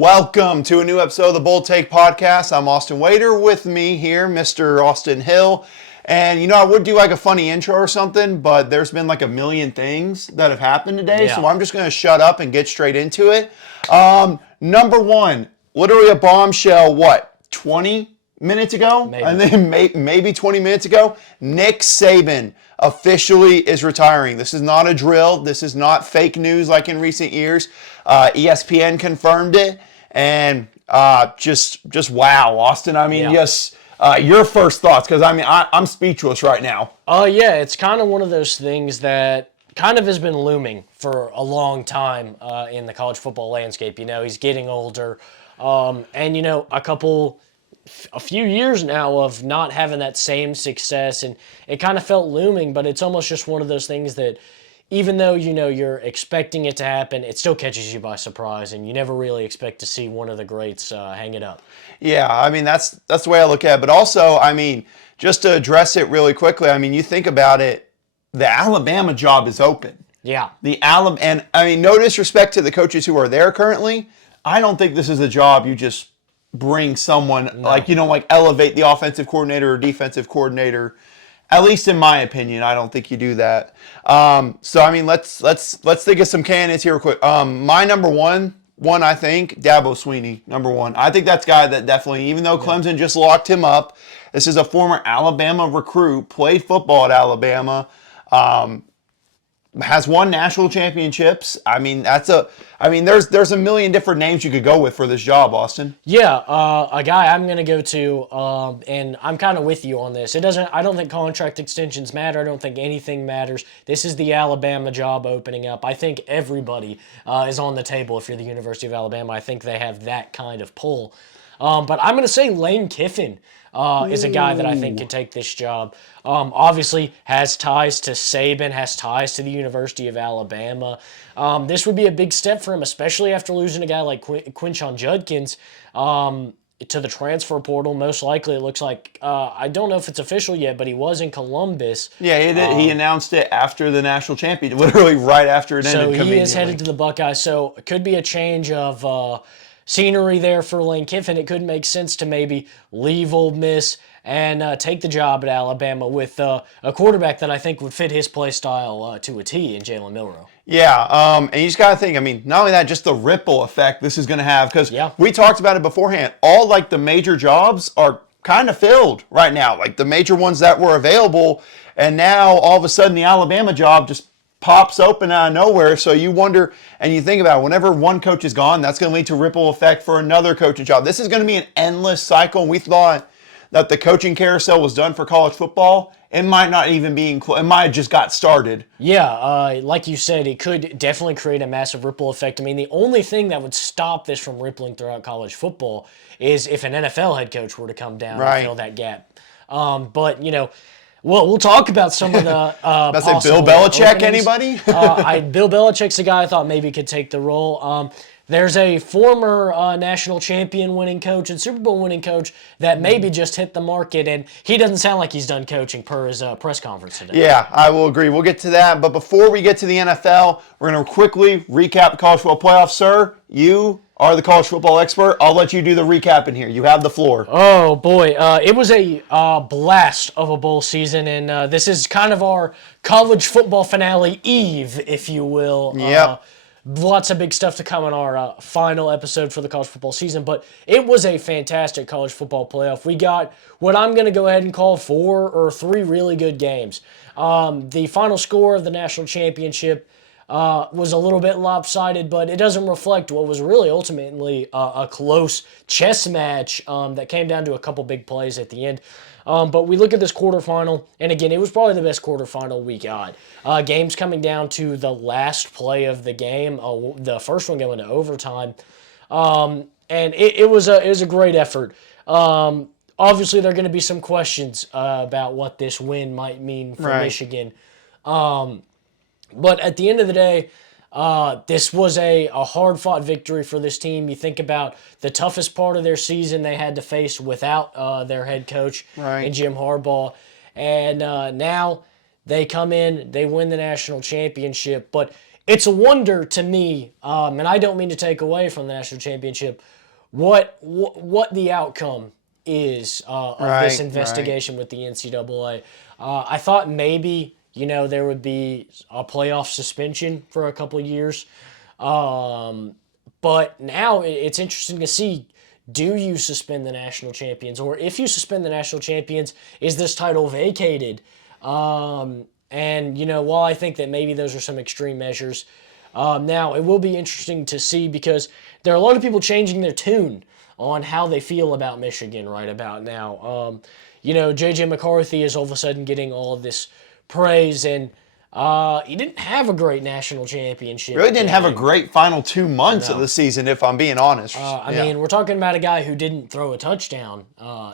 Welcome to a new episode of the Bold Take Podcast. I'm Austin Wader. With me here, Mr. Austin Hill. And, I would do like a funny intro or something, but there's been like a million things that have happened today, so I'm just going to shut up and get straight into it. Number one, literally a bombshell, 20 minutes ago? Maybe. I think maybe 20 minutes ago, Nick Saban officially is retiring. This is not a drill. This is not fake news like in recent years. ESPN confirmed it, and just wow, Austin. Your first thoughts, because I'm speechless right now. Yeah, it's kind of one of those things that kind of has been looming for a long time in the college football landscape. He's getting older, and a few years now of not having that same success, and it kind of felt looming, but it's almost just one of those things that even though you're expecting it to happen, it still catches you by surprise, and you never really expect to see one of the greats hang it up. Yeah, that's the way I look at it. But also, just to address it really quickly, you think about it, the Alabama job is open. Yeah. No disrespect to the coaches who are there currently, I don't think this is a job you just bring someone, elevate the offensive coordinator or defensive coordinator. At least in my opinion, I don't think you do that. Let's think of some candidates here real quick. My number one, I think, Dabo Swinney, number one. I think that's a guy that definitely, even though Clemson just locked him up, this is a former Alabama recruit, played football at Alabama, has won national championships. There's a million different names you could go with for this job, Austin. Yeah, a guy I'm going to go to, and I'm kind of with you on this. I don't think contract extensions matter. I don't think anything matters. This is the Alabama job opening up. I think everybody is on the table if you're the University of Alabama. I think they have that kind of pull. But I'm going to say Lane Kiffin is a guy that I think can take this job. Obviously has ties to Saban, has ties to the University of Alabama. This would be a big step for him, especially after losing a guy like Quinshon Judkins to the transfer portal. Most likely, it looks like, I don't know if it's official yet, but he was in Columbus. Yeah, he announced it after the national championship, literally right after it ended. So he is headed to the Buckeyes, so it could be a change of scenery there for Lane Kiffin. It could make sense to maybe leave Ole Miss and take the job at Alabama with a quarterback that I think would fit his play style to a T in Jalen Milroe. Yeah, and you just got to think, not only that, just the ripple effect this is going to have, because we talked about it beforehand. All, the major jobs are kind of filled right now, the major ones that were available, and now all of a sudden the Alabama job just pops open out of nowhere. So you wonder, and you think about it, whenever one coach is gone, that's going to lead to ripple effect for another coaching job. This is going to be an endless cycle, and we thought that the coaching carousel was done for college football. It might not even be it might have just got started. Yeah, like you said, it could definitely create a massive ripple effect. The only thing that would stop this from rippling throughout college football is if an NFL head coach were to come down and fill that gap. But, we'll talk about some of the possible Bill Belichick, openings. Anybody? Bill Belichick's a guy I thought maybe could take the role. There's a former national champion winning coach and Super Bowl winning coach that maybe just hit the market, and he doesn't sound like he's done coaching per his press conference today. Yeah, I will agree. We'll get to that. But before we get to the NFL, we're going to quickly recap the college football playoffs. Sir, you are the college football expert. I'll let you do the recap in here. You have the floor. Oh, boy. It was a blast of a bowl season, and this is kind of our college football finale eve, if you will. Yep. Lots of big stuff to come in our final episode for the college football season, but it was a fantastic college football playoff. We got what I'm going to go ahead and call 4 or 3 really good games. The final score of the national championship was a little bit lopsided, but it doesn't reflect what was really ultimately a close chess match that came down to a couple big plays at the end. But we look at this quarterfinal, and again, it was probably the best quarterfinal we got. Games coming down to the last play of the game, the first one going to overtime, and it was a great effort. Obviously, there are going to be some questions about what this win might mean for Michigan. But at the end of the day, this was a hard-fought victory for this team. You think about the toughest part of their season they had to face without their head coach and Jim Harbaugh. And now they come in, they win the national championship. But it's a wonder to me, and I don't mean to take away from the national championship, what the outcome is of this investigation with the NCAA. I thought maybe there would be a playoff suspension for a couple of years, but now it's interesting to see. Do you suspend the national champions? Or if you suspend the national champions, is this title vacated? And, while I think that maybe those are some extreme measures, now it will be interesting to see because there are a lot of people changing their tune on how they feel about Michigan right about now. J.J. McCarthy is all of a sudden getting all of this praise, and he didn't have a great national championship. Really didn't have a great final 2 months of the season, if I'm being honest. I mean, we're talking about a guy who didn't throw a touchdown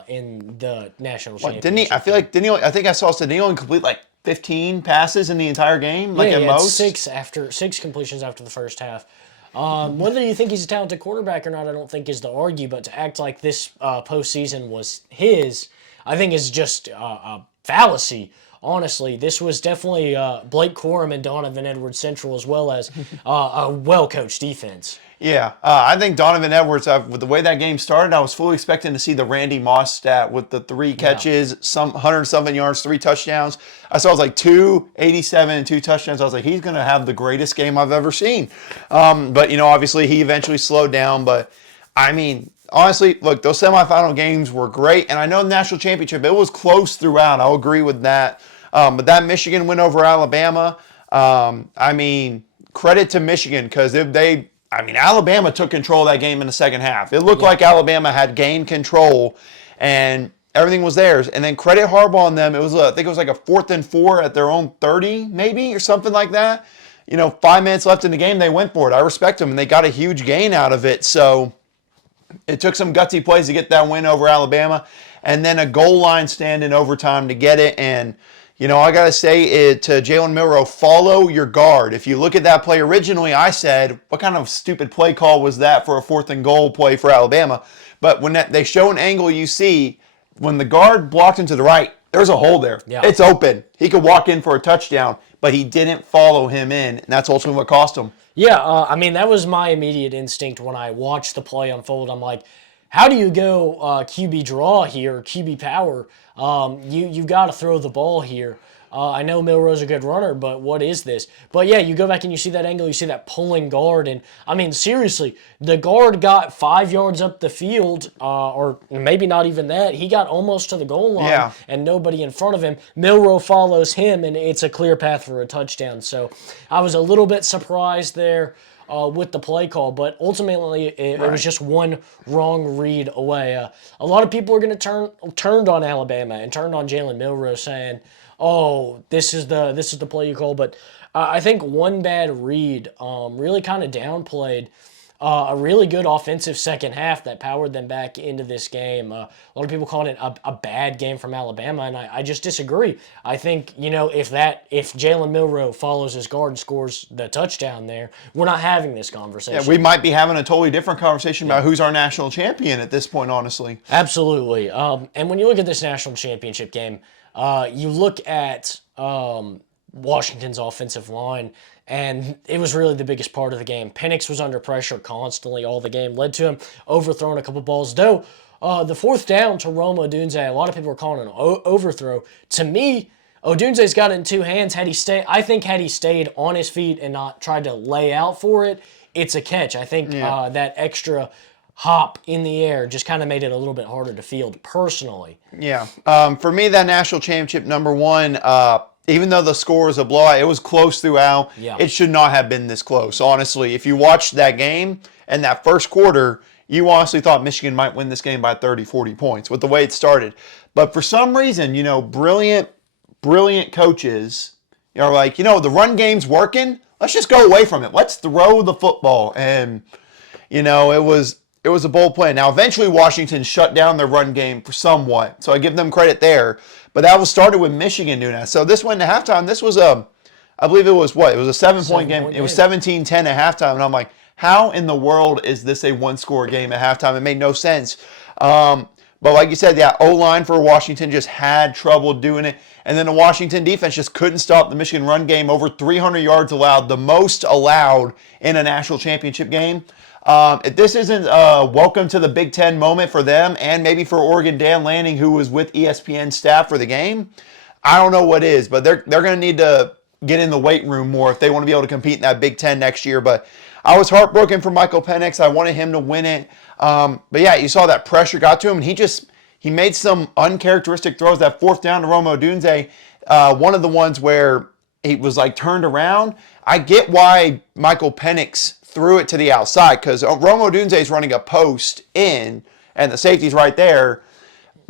in the national championship. Didn't he? I feel like I think I saw didn't he only complete like 15 passes in the entire game, at most? Six completions after the first half. Whether you think he's a talented quarterback or not, I don't think is the argue. But to act like this postseason was his, I think is just a fallacy. Honestly, this was definitely Blake Corum and Donovan Edwards Central, as well as a well-coached defense. Yeah, I think Donovan Edwards, with the way that game started, I was fully expecting to see the Randy Moss stat with the 3 catches, some 100-something yards, 3 touchdowns. I saw it was like 287 and 2 touchdowns. I was like, he's going to have the greatest game I've ever seen. But, obviously he eventually slowed down. But, I mean, honestly, look, those semifinal games were great. And I know the national championship, it was close throughout. I'll agree with that. But that Michigan win over Alabama, I mean, credit to Michigan because Alabama took control of that game in the second half. It looked like Alabama had gained control and everything was theirs. And then credit Harbaugh on them. I think it was like a 4th and 4 at their own 30 maybe or something like that. 5 minutes left in the game, they went for it. I respect them and they got a huge gain out of it. So it took some gutsy plays to get that win over Alabama and then a goal line stand in overtime to get it. And I got to say to Jalen Milroe, follow your guard. If you look at that play originally, I said, what kind of stupid play call was that for a 4th and goal play for Alabama? But when they show an angle, you see when the guard blocked into the right, there's a hole there. Yeah. It's open. He could walk in for a touchdown, but he didn't follow him in, and that's ultimately what cost him. Yeah, that was my immediate instinct when I watched the play unfold. I'm like, how do you go QB draw here, QB power? You've got to throw the ball here. I know Milroe's a good runner, but what is this? But yeah, you go back and you see that angle, you see that pulling guard, and I mean, seriously, the guard got 5 yards up the field, or maybe not even that. He got almost to the goal line, and nobody in front of him. Milroe follows him, and it's a clear path for a touchdown. So I was a little bit surprised there with the play call, but ultimately it was just one wrong read away. A lot of people are going to turned on Alabama and turned on Jalen Milroe, saying, "Oh, this is the play you call." But I think one bad read really kind of downplayed a really good offensive second half that powered them back into this game. A lot of people calling it a bad game from Alabama, and I just disagree. I think, if Jalen Milroe follows his guard and scores the touchdown there, we're not having this conversation. Yeah, we might be having a totally different conversation about who's our national champion at this point, honestly. Absolutely. And when you look at this national championship game, you look at Washington's offensive line, and it was really the biggest part of the game. Penix was under pressure constantly all the game, led to him overthrowing a couple balls. Though the 4th down to Rome Odunze, a lot of people are calling it an overthrow. To me, Odunze's got it in 2 hands. Had he stayed on his feet and not tried to lay out for it, it's a catch. I think that extra hop in the air just kind of made it a little bit harder to field personally. Yeah. For me, that national championship, number one, even though the score was a blowout, it was close throughout. Yeah. It should not have been this close, honestly. If you watched that game and that first quarter, you honestly thought Michigan might win this game by 30, 40 points with the way it started. But for some reason, brilliant coaches are like, the run game's working. Let's just go away from it. Let's throw the football. And, it was a bold play. Now, eventually, Washington shut down their run game for somewhat, so I give them credit there. But that was started with Michigan doing that. So this went to halftime. This was I believe it was what? It was a 7-point game. It was 17-10 at halftime, and I'm like, how in the world is this a one-score game at halftime? It made no sense. But like you said, yeah, O-line for Washington just had trouble doing it. And then the Washington defense just couldn't stop the Michigan run game. Over 300 yards allowed, the most allowed in a national championship game. If this isn't a welcome to the Big Ten moment for them and maybe for Oregon Dan Lanning, who was with ESPN staff for the game, I don't know what is. But they're going to need to get in the weight room more if they want to be able to compete in that Big Ten next year. But I was heartbroken for Michael Penix. I wanted him to win it. But yeah, you saw that pressure got to him, and he made some uncharacteristic throws. That fourth down to Rome Odunze, one of the ones where he was like turned around. I get why Michael Penix threw it to the outside because Rome Odunze is running a post in, and the safety's right there,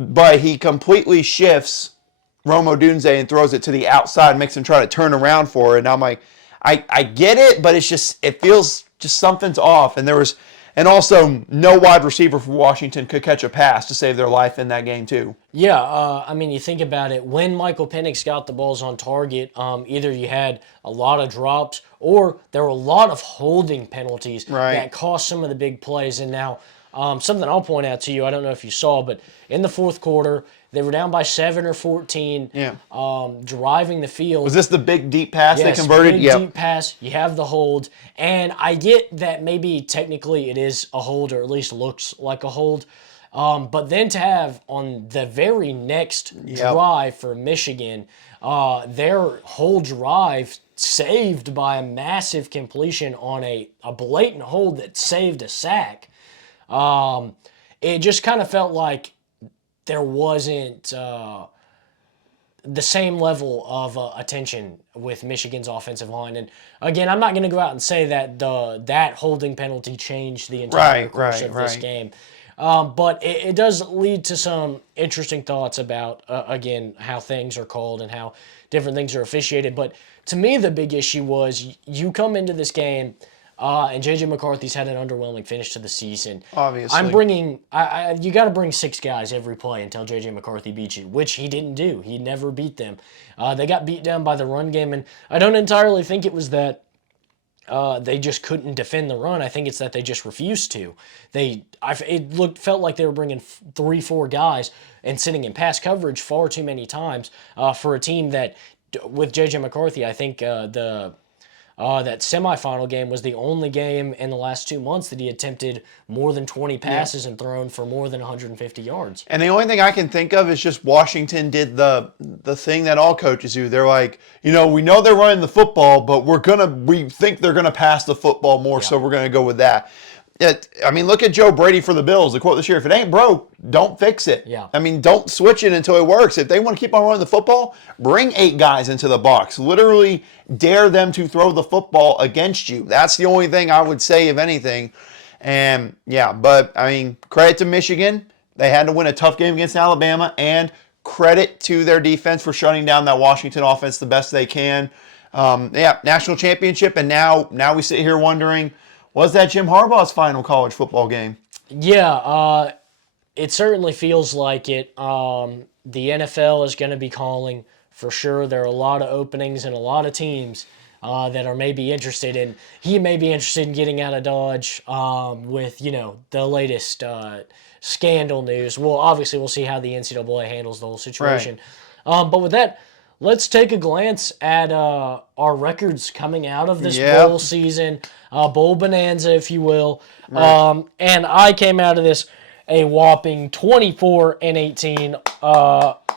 but he completely shifts Rome Odunze and throws it to the outside, makes him try to turn around for it. And I'm like, I get it, but it feels just something's off. And also no wide receiver for Washington could catch a pass to save their life in that game too. Yeah, I mean, you think about it. When Michael Penix got the balls on target, either you had a lot of drops or there were a lot of holding penalties that cost some of the big plays. And now, something I'll point out to you, I don't know if you saw, but in the fourth quarter, they were down by 7 or 14, driving the field. Was this the big deep pass they converted? Big deep pass. You have the hold. And I get that maybe technically it is a hold, or at least looks like a hold. But then to have on the very next drive for Michigan, their whole drive saved by a massive completion on a blatant hold that saved a sack. It just kind of felt like there wasn't the same level of attention with Michigan's offensive line. And again, I'm not going to go out and say that that holding penalty changed the entire course of this game. But it does lead to some interesting thoughts about, again, how things are called and how different things are officiated. But to me, the big issue was you come into this game, and J.J. McCarthy's had an underwhelming finish to the season. Obviously. You got to bring 6 guys every play until J.J. McCarthy beats you, which he didn't do. He never beat them. They got beat down by the run game, and I don't entirely think it was that they just couldn't defend the run. I think it's that they just refused to. Felt like they were bringing 3-4 guys and sitting in pass coverage far too many times for a team that, with J.J. McCarthy, I think that semifinal game was the only game in the last 2 months that he attempted more than 20 passes and thrown for more than 150 yards. And the only thing I can think of is just Washington did the thing that all coaches do. They're like, we know they're running the football, but we think they're gonna pass the football more, so we're gonna go with that. Look at Joe Brady for the Bills. The quote this year: "If it ain't broke, don't fix it." Yeah. Don't switch it until it works. If they want to keep on running the football, bring 8 guys into the box. Literally dare them to throw the football against you. That's the only thing I would say, if anything. And but credit to Michigan. They had to win a tough game against Alabama, and credit to their defense for shutting down that Washington offense the best they can. National championship, and now we sit here wondering, was that Jim Harbaugh's final college football game? Yeah, it certainly feels like it. The NFL is going to be calling for sure. There are a lot of openings and a lot of teams that are maybe interested in. He may be interested in getting out of Dodge with the latest scandal news. Well, obviously we'll see how the NCAA handles the whole situation. But with that, let's take a glance at our records coming out of this bowl season, bowl bonanza, if you will. And I came out of this a whopping 24-18.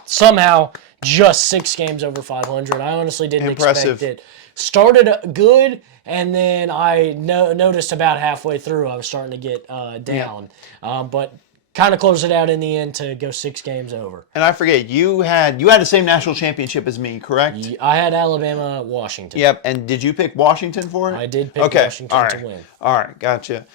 Somehow, just 6 games over 500. I honestly didn't expect it. Started good, and then I noticed about halfway through I was starting to get down. But kind of closed it out in the end to go 6 games over. And I forget, you had the same national championship as me, correct? I had Alabama, Washington. Yep. And did you pick Washington for it? I did pick Washington to win. All right, gotcha.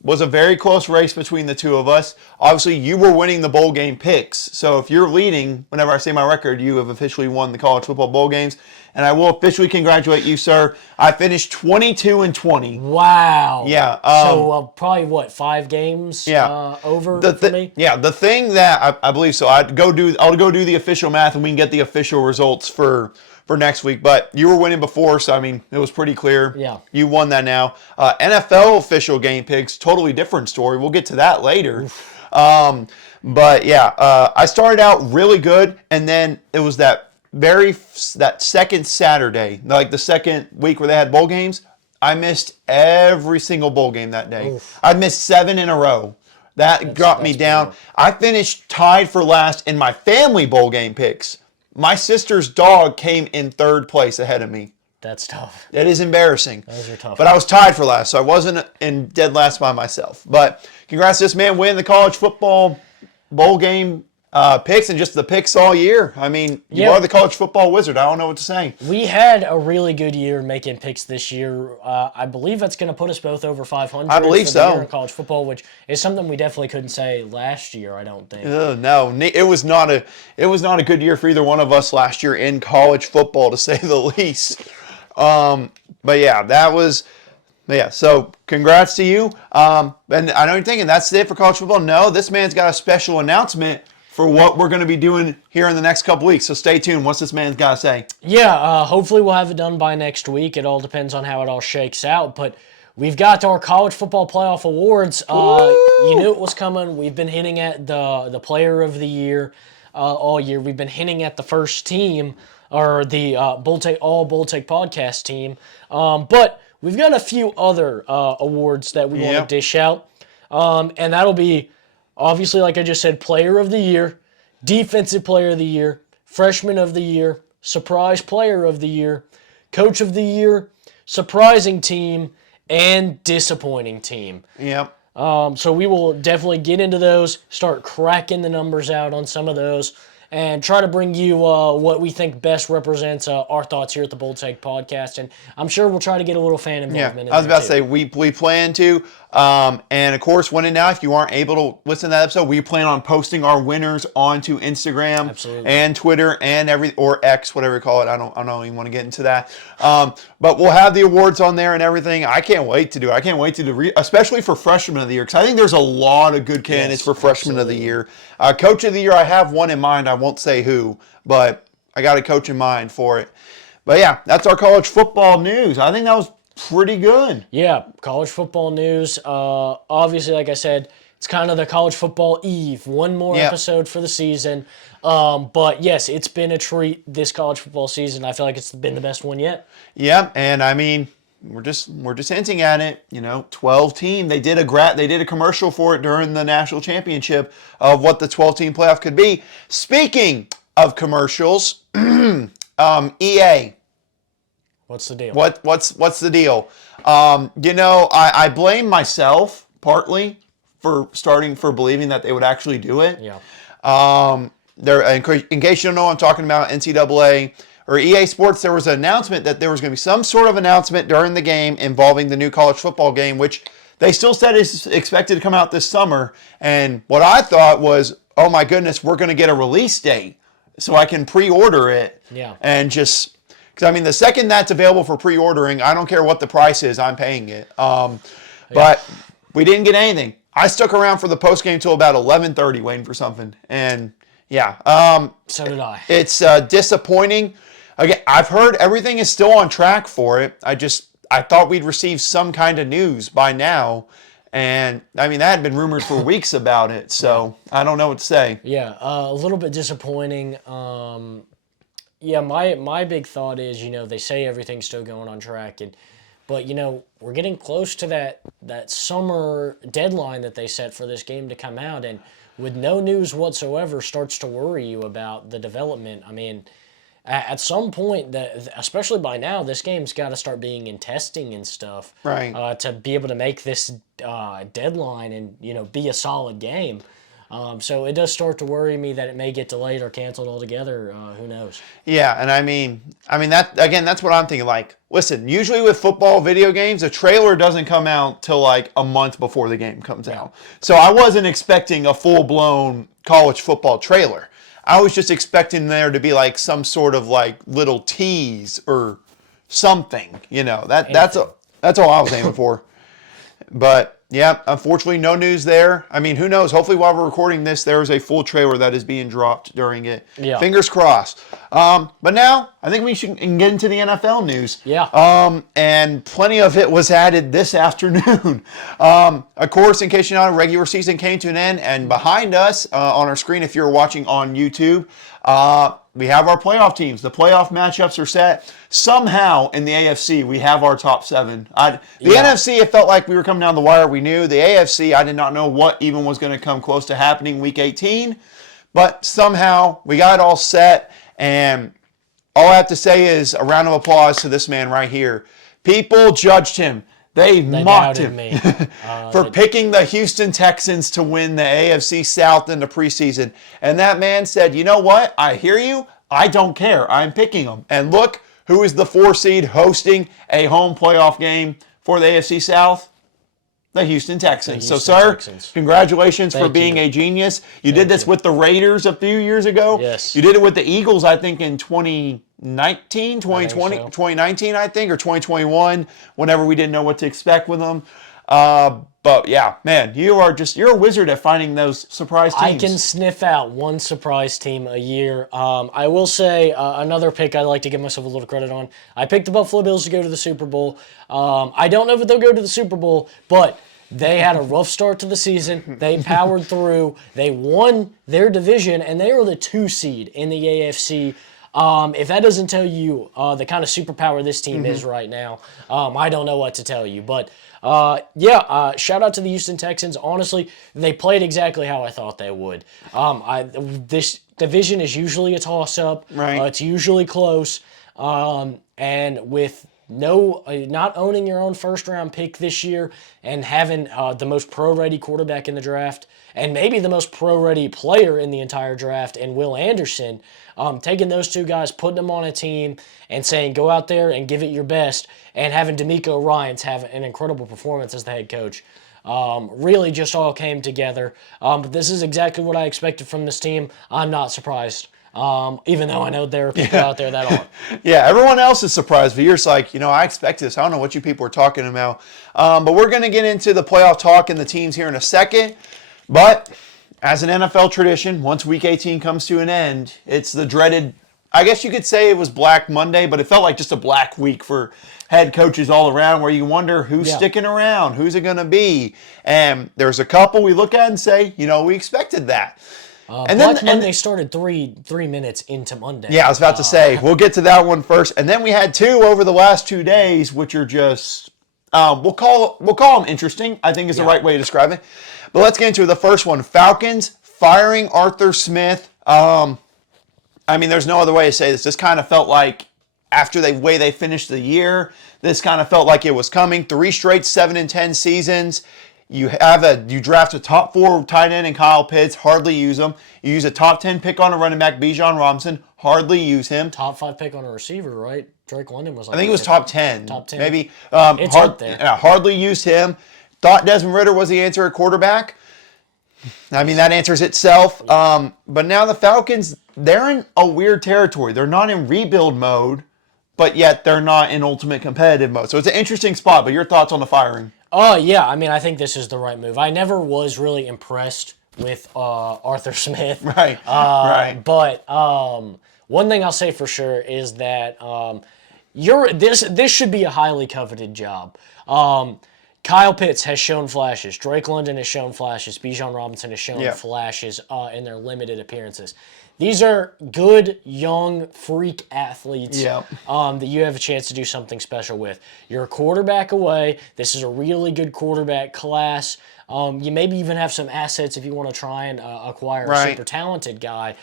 Was a very close race between the two of us. Obviously, you were winning the bowl game picks. So if you're leading, whenever I say my record, you have officially won the college football bowl games. And I will officially congratulate you, sir. I finished 22-20. Wow. Yeah. So probably 5 games over for me? Yeah, the thing that I believe so. I'll go do the official math, and we can get the official results for next week. But you were winning before, so it was pretty clear. Yeah. You won that now. NFL official game picks, totally different story. We'll get to that later. But yeah, I started out really good, and then it was that second Saturday, like the second week where they had bowl games. I missed every single bowl game that day. Oof. I missed 7 in a row. That got me down. brutal. I finished tied for last in my family bowl game picks. My sister's dog came in 3rd place ahead of me. That's tough. That is embarrassing. Those are tough. But I was tied for last, so I wasn't in dead last by myself. But congrats to this man winning the college football bowl game picks and just the picks all year. I mean, you are the college football wizard. I don't know what to say. We had a really good year making picks this year. I believe that's going to put us both over 500. I believe for the so. year in college football, which is something we definitely couldn't say last year. I don't think. No, it was not a good year for either one of us last year in college football, to say the least. But yeah, that was. Yeah, so congrats to you. And I know you're thinking that's it for college football. No, this man's got a special announcement for what we're going to be doing here in the next couple weeks. So stay tuned. What's this man's got to say? Yeah, hopefully we'll have it done by next week. It all depends on how it all shakes out. But we've got our college football playoff awards. You knew it was coming. We've been hinting at the player of the year all year. We've been hinting at the first team, or the all Bull Take podcast team. But we've got a few other awards that we want to dish out. And that'll be, obviously, like I just said, player of the year, defensive player of the year, freshman of the year, surprise player of the year, coach of the year, surprising team, and disappointing team. Yep. So we will definitely get into those, start cracking the numbers out on some of those, and try to bring you what we think best represents our thoughts here at the Bull Take podcast. And I'm sure we'll try to get a little fan involvement. Yeah, I was about to say, we plan to. And of course, when in doubt, if you aren't able to listen to that episode, we plan on posting our winners onto Instagram and Twitter and or X, whatever you call it. I don't even want to get into that. But we'll have the awards on there and everything. I can't wait to do it. I can't wait to do, especially for freshman of the year, because I think there's a lot of good candidates for freshman of the year. Coach of the year, I have one in mind. I won't say who, but I got a coach in mind for it. But yeah, that's our college football news. I think that was pretty good. Yeah, college football news. Obviously, like I said, it's kind of the college football eve. One more episode for the season. But yes, it's been a treat this college football season. I feel like it's been the best one yet. Yeah, and I mean, we're just hinting at it. 12 team. They did a commercial for it during the national championship of what the 12-team playoff could be. Speaking of commercials, EA. What's the deal? What's the deal? I blame myself partly for believing that they would actually do it. Yeah. In case you don't know, I'm talking about NCAA or EA Sports. There was an announcement that there was going to be some sort of announcement during the game involving the new college football game, which they still said is expected to come out this summer. And what I thought was, oh my goodness, we're going to get a release date so I can pre-order it. Yeah. And just. Because, I mean, the second that's available for pre-ordering, I don't care what the price is, I'm paying it. But we didn't get anything. I stuck around for the postgame until about 11:30 waiting for something. And, yeah. So did I. It's disappointing. Again, I've heard everything is still on track for it. I thought we'd receive some kind of news by now. And, I mean, that had been rumored for weeks about it. So, I don't know what to say. Yeah, a little bit disappointing. Yeah, my big thought is, they say everything's still going on track, but we're getting close to that summer deadline that they set for this game to come out, and with no news whatsoever, starts to worry you about the development. I mean, at some point, especially by now, this game's got to start being in testing and stuff, right? To be able to make this deadline and be a solid game. So it does start to worry me that it may get delayed or canceled altogether. Who knows? Yeah, and I mean that's what I'm thinking. Like, listen, usually with football video games, a trailer doesn't come out till like a month before the game comes out. So I wasn't expecting a full-blown college football trailer. I was just expecting there to be like some sort of like little tease or something. That's all I was aiming for. But Yeah, unfortunately, no news there. I mean, who knows? Hopefully, while we're recording this, there is a full trailer that is being dropped during it. Yeah. Fingers crossed. But now, I think we should get into the NFL news. Yeah. And plenty of it was added this afternoon. Of course, in case you know, regular season came to an end, and behind us on our screen, if you're watching on YouTube, we have our playoff teams. The playoff matchups are set. Somehow in the AFC, we have our top 7. The NFC, it felt like we were coming down the wire. We knew. The AFC, I did not know what even was going to come close to happening week 18. But somehow we got it all set. And all I have to say is a round of applause to this man right here. People judged him. They mocked him for picking the Houston Texans to win the AFC South in the preseason. And that man said, you know what? I hear you. I don't care. I'm picking them. And look who is the 4 seed hosting a home playoff game for the AFC South. The Houston Texans. Congratulations for being a genius. You did this with the Raiders a few years ago. Yes. You did it with the Eagles, I think, in 2019, I think, or 2021, whenever we didn't know what to expect with them. But yeah, man, you're a wizard at finding those surprise teams. I can sniff out one surprise team a year. I will say another pick I'd like to give myself a little credit on. I picked the Buffalo Bills to go to the Super Bowl. I don't know if they'll go to the Super Bowl, but they had a rough start to the season. They powered through. They won their division, and they are the 2 seed in the AFC. If that doesn't tell you the kind of superpower this team is right now, I don't know what to tell you. But shout out to the Houston Texans. Honestly, they played exactly how I thought they would. This division is usually a toss-up. Right. It's usually close. And with not owning your own first-round pick this year and having the most pro-ready quarterback in the draft and maybe the most pro-ready player in the entire draft and Will Anderson, taking those 2 guys, putting them on a team and saying, go out there and give it your best, and having DeMeco Ryans have an incredible performance as the head coach. Really just all came together. But this is exactly what I expected from this team. I'm not surprised. Even though I know there are people out there that aren't. Yeah, everyone else is surprised, but you're just like, I expect this. I don't know what you people are talking about. But we're going to get into the playoff talk and the teams here in a second. But as an NFL tradition, once Week 18 comes to an end, it's the dreaded, I guess you could say it was Black Monday, but it felt like just a black week for head coaches all around where you wonder who's sticking around, who's it going to be. And there's a couple we look at and say, we expected that. And then Monday started 3 minutes into Monday. Yeah, I was about to say, we'll get to that one first. And then we had 2 over the last 2 days, which are just, we'll call them interesting, I think is the right way to describe it. But let's get into the first one. Falcons firing Arthur Smith. There's no other way to say this. This kind of felt like after the way they finished the year, this kind of felt like it was coming. 3 straight 7-10 seasons. You draft a top 4 tight end in Kyle Pitts, hardly use him. You use a top 10 pick on a running back, Bijan Robinson, hardly use him. Top 5 pick on a receiver, right? Drake London was like, I think it was top 10. Top 10. Maybe. It's up there. Hardly used him. Thought Desmond Ridder was the answer at quarterback. That answers itself. But now the Falcons, they're in a weird territory. They're not in rebuild mode, but yet they're not in ultimate competitive mode. So it's an interesting spot, but your thoughts on the firing? Oh, yeah. I think this is the right move. I never was really impressed with Arthur Smith. Right. Right. But one thing I'll say for sure is that this should be a highly coveted job. Kyle Pitts has shown flashes. Drake London has shown flashes. Bijan Robinson has shown flashes in their limited appearances. These are good, young, freak athletes that you have a chance to do something special with. You're a quarterback away. This is a really good quarterback class. You maybe even have some assets if you want to try and acquire a super talented guy.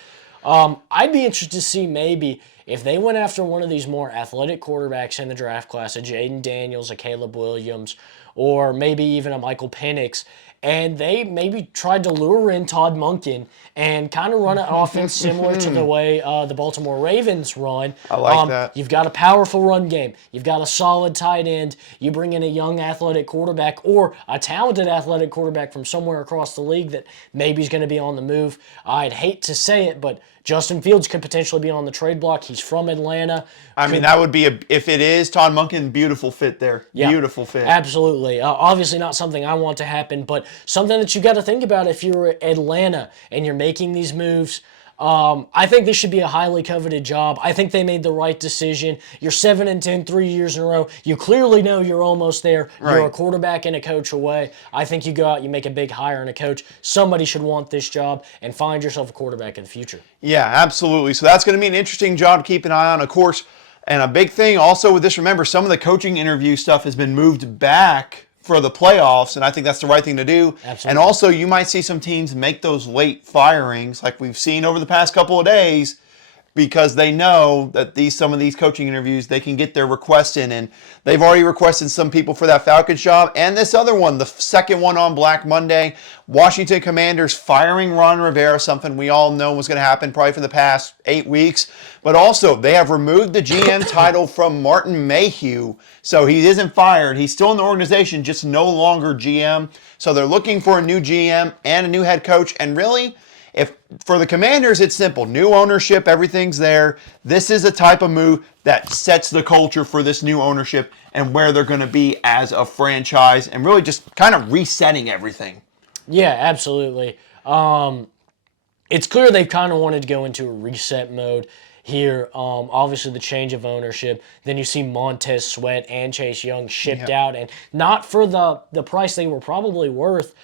I'd be interested to see maybe if they went after one of these more athletic quarterbacks in the draft class, a Jaden Daniels, a Caleb Williams, or maybe even a Michael Penix, and they maybe tried to lure in Todd Monken and kind of run an offense similar to the way the Baltimore Ravens run. I like that. You've got a powerful run game. You've got a solid tight end. You bring in a young athletic quarterback or a talented athletic quarterback from somewhere across the league that maybe is going to be on the move. I'd hate to say it, but Justin Fields could potentially be on the trade block. He's from Atlanta. That would be, if it is Todd Monken, beautiful fit there. Yeah, beautiful fit. Absolutely. absolutely. Obviously not something I want to happen, but something that you got to think about if you're Atlanta and you're making these moves. I think this should be a highly coveted job. I think they made the right decision. You're 7-10, 3 years in a row. You clearly know you're almost there. Right. You're a quarterback and a coach away. I think you go out, you make a big hire and a coach. Somebody should want this job and find yourself a quarterback in the future. Yeah, absolutely. So that's going to be an interesting job to keep an eye on, of course. And a big thing also with this, remember, some of the coaching interview stuff has been moved back for the playoffs, and I think that's the right thing to do. Absolutely. And also, you might see some teams make those late firings like we've seen over the past couple of days because they know that some of these coaching interviews, they can get their requests in, and they've already requested some people for that Falcons job. And this other one, the second one on Black Monday, Washington Commanders firing Ron Rivera, something we all know was going to happen probably for the past 8 weeks. But also, they have removed the GM title from Martin Mayhew, so he isn't fired. He's still in the organization, just no longer GM. So they're looking for a new GM and a new head coach, and really, if for the Commanders, it's simple. New ownership, everything's there. This is a type of move that sets the culture for this new ownership and where they're going to be as a franchise and really just kind of resetting everything. Yeah, absolutely. It's clear they've kind of wanted to go into a reset mode here. Obviously, the change of ownership. Then you see Montez Sweat and Chase Young shipped out, and not for the price they were probably worth.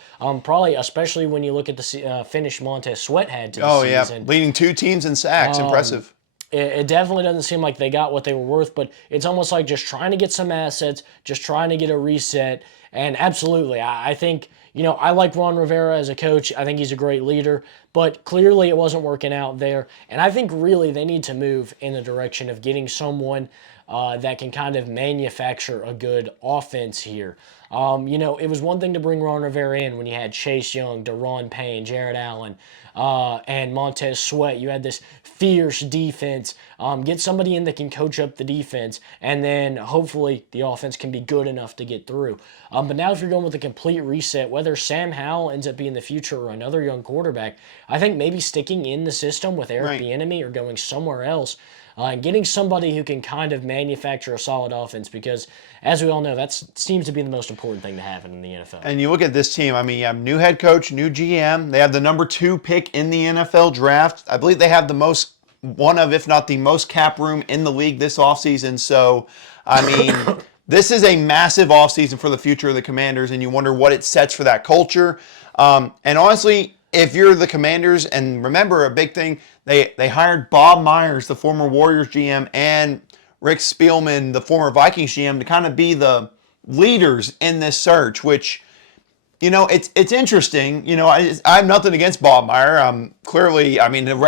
Probably, especially when you look at the finish Montez Sweat had to the season. Yeah, leading 2 teams in sacks. Impressive. It definitely doesn't seem like they got what they were worth, but it's almost like just trying to get some assets, just trying to get a reset. And absolutely, I think, I like Ron Rivera as a coach. I think he's a great leader, but clearly it wasn't working out there. And I think really they need to move in the direction of getting someone that can kind of manufacture a good offense here. It was one thing to bring Ron Rivera in when you had Chase Young, Daron Payne, Jared Allen, and Montez Sweat. You had this fierce defense. Get somebody in that can coach up the defense, and then hopefully the offense can be good enough to get through. But now if you're going with a complete reset, whether Sam Howell ends up being the future or another young quarterback, I think maybe sticking in the system with Eric Bieniemy or going somewhere else, and getting somebody who can kind of manufacture a solid offense, because as we all know, that seems to be the most important thing to happen in the NFL. And you look at this team, you have new head coach, new GM. They have the number 2 pick in the NFL draft. I believe they have one of, if not the most cap room in the league this offseason. So, this is a massive offseason for the future of the Commanders, and you wonder what it sets for that culture. And honestly, if you're the Commanders, and remember a big thing, they hired Bob Myers, the former Warriors GM, and Rick Spielman, the former Vikings GM, to kind of be the leaders in this search, which, it's interesting. I have nothing against Bob Meyer. Clearly,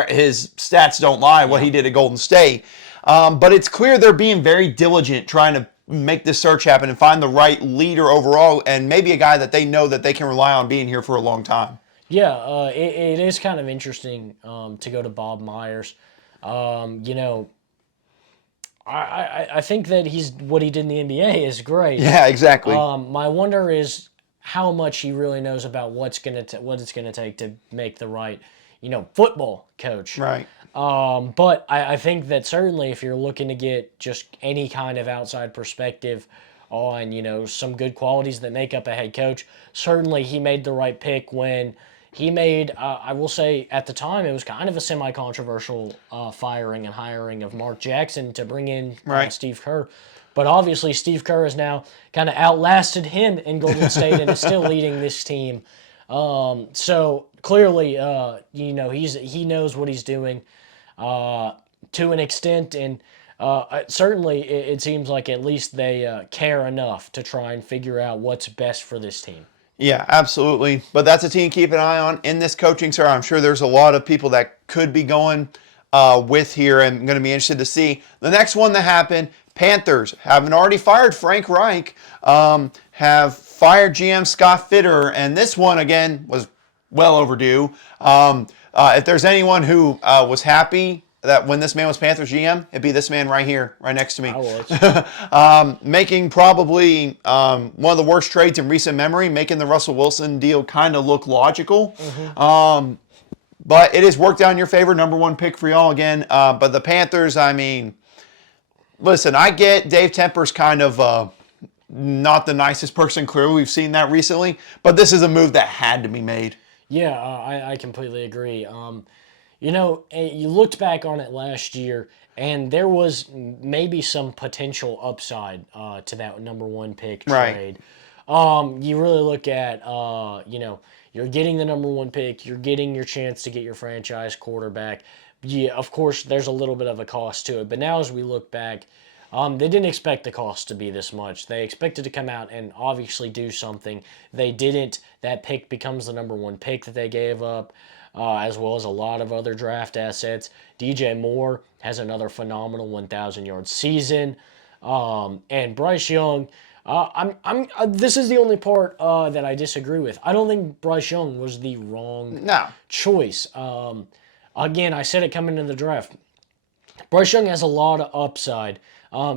his stats don't lie, what he did at Golden State. But it's clear they're being very diligent trying to make this search happen and find the right leader overall, and maybe a guy that they know that they can rely on being here for a long time. Yeah, it is kind of interesting to go to Bob Myers. I think that what he did in the NBA is great. Yeah, exactly. My wonder is how much he really knows about what it's going to take to make the right, football coach. Right. But I think that certainly if you're looking to get just any kind of outside perspective on, some good qualities that make up a head coach, certainly he made the right pick when he made, I will say, at the time, it was kind of a semi-controversial firing and hiring of Mark Jackson to bring in Steve Kerr. But obviously, Steve Kerr has now kind of outlasted him in Golden State and is still leading this team. So clearly, he knows what he's doing to an extent, and certainly it seems like at least they care enough to try and figure out what's best for this team. Yeah, absolutely. But that's a team to keep an eye on in this coaching search. I'm sure there's a lot of people that could be going with here, and going to be interested to see. The next one that happened, Panthers, having already fired Frank Reich, have fired GM Scott Fitter, and this one, again, was well overdue. If there's anyone who was happy that when this man was Panthers GM, it'd be this man right here, right next to me. I was. Making probably one of the worst trades in recent memory, making the Russell Wilson deal kind of look logical. Mm-hmm. But it has worked out in your favor. Number 1 pick for y'all again. But the Panthers, listen, I get Dave Temper's kind of not the nicest person. Clearly, we've seen that recently. But this is a move that had to be made. Yeah, I completely agree. You looked back on it last year, and there was maybe some potential upside to that number one pick Right. trade. You really look at, you're getting the number one pick, you're getting your chance to get your franchise quarterback. Yeah, of course, there's a little bit of a cost to it, but now as we look back, they didn't expect the cost to be this much. They expected to come out and obviously do something. They didn't. That pick becomes the number one pick that they gave up, as well as a lot of other draft assets. DJ Moore has another phenomenal 1,000-yard season, and Bryce Young. This is the only part that I disagree with. I don't think Bryce Young was the wrong choice. Again, I said it coming into the draft. Bryce Young has a lot of upside.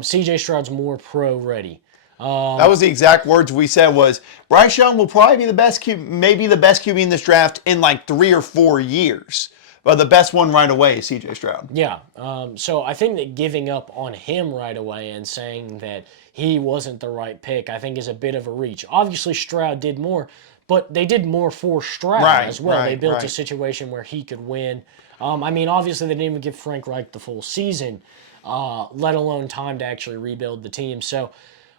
C.J. Stroud's more pro ready. That was the exact words we said was Bryce Young will probably be the best QB, maybe the best QB in this draft in like 3 or 4 years. But the best one right away is C.J. Stroud. Yeah. So I think that giving up on him right away and saying that he wasn't the right pick, I think is a bit of a reach. Obviously, Stroud did more, but they did more for Stroud as well. They built a situation where he could win. Obviously, they didn't even give Frank Reich the full season, let alone time to actually rebuild the team. So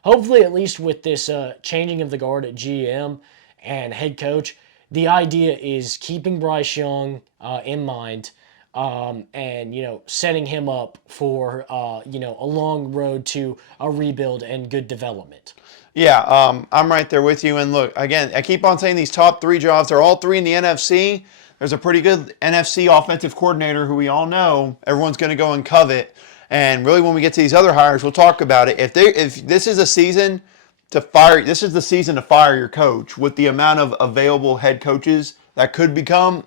hopefully, at least with this changing of the guard at GM and head coach, the idea is keeping Bryce Young in mind and, setting him up for, a long road to a rebuild and good development. Yeah, I'm right there with you. And look, again, I keep on saying these top 3 jobs are all 3 in the NFC. There's a pretty good NFC offensive coordinator who we all know everyone's going to go and covet. And really, when we get to these other hires, we'll talk about it. If this is a season to fire, this is the season to fire your coach with the amount of available head coaches that could become,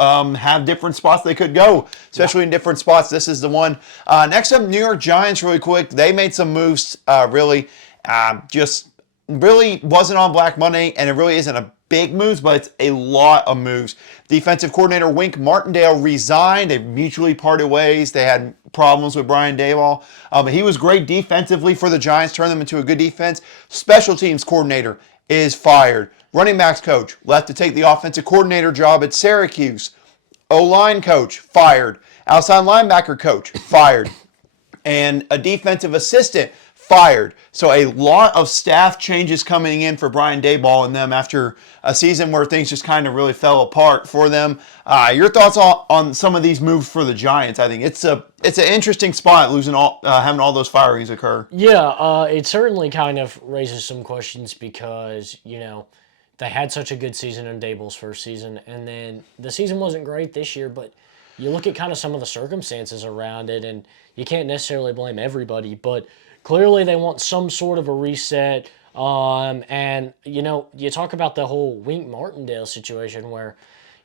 have different spots they could go, especially in different spots. This is the one. Next up, New York Giants, really quick. They made some moves, really wasn't on Black Monday, and it really isn't a big moves, but it's a lot of moves. Defensive coordinator Wink Martindale resigned. They mutually parted ways. They had problems with Brian Daboll. He was great defensively for the Giants, turned them into a good defense. Special teams coordinator is fired. Running backs coach left to take the offensive coordinator job at Syracuse. O-line coach fired. Outside linebacker coach fired. And a defensive assistant fired. So a lot of staff changes coming in for Brian Daboll and them after a season where things just kind of really fell apart for them. Your thoughts on some of these moves for the Giants? I think it's an interesting spot having all those firings occur. Yeah, it certainly kind of raises some questions because they had such a good season in Daboll's first season, and then the season wasn't great this year, but you look at kind of some of the circumstances around it, and you can't necessarily blame everybody, but clearly they want some sort of a reset. And, you talk about the whole Wink Martindale situation where,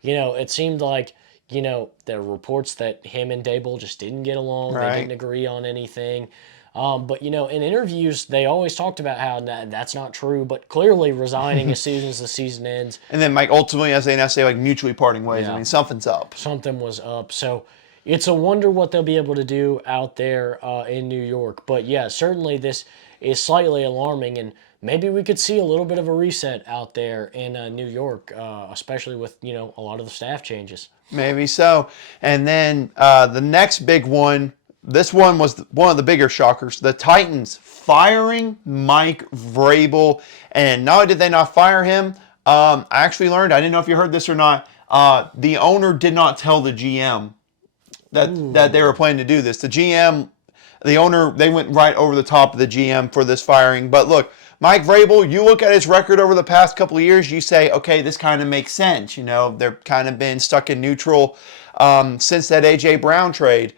it seemed like, there were reports that him and Daboll just didn't get along. Right. They didn't agree on anything. But, in interviews, they always talked about how that's not true, but clearly resigning as soon as the season ends. And then, ultimately, as they now say, mutually parting ways. Yeah. Something's up. Something was up. So it's a wonder what they'll be able to do out there in New York. But, yeah, certainly this is slightly alarming, and maybe we could see a little bit of a reset out there in New York, especially with, a lot of the staff changes. Maybe so. And then the next big one, this one was one of the bigger shockers. The Titans firing Mike Vrabel. And not only did they not fire him, I actually learned, I didn't know if you heard this or not, the owner did not tell the GM that they were planning to do this. The owner, they went right over the top of the GM for this firing. But look, Mike Vrabel, you look at his record over the past couple of years, you say, okay, this kind of makes sense. They're kind of been stuck in neutral since that A.J. Brown trade.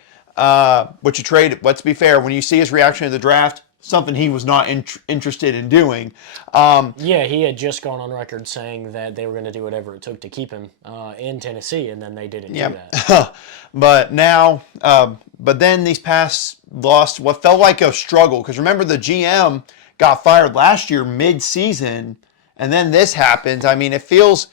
Which a trade, let's be fair, when you see his reaction to the draft, something he was not interested in doing. He had just gone on record saying that they were going to do whatever it took to keep him in Tennessee, and then they didn't do that. But then these past lost what felt like a struggle, because remember the GM got fired last year mid-season, and then this happens. It feels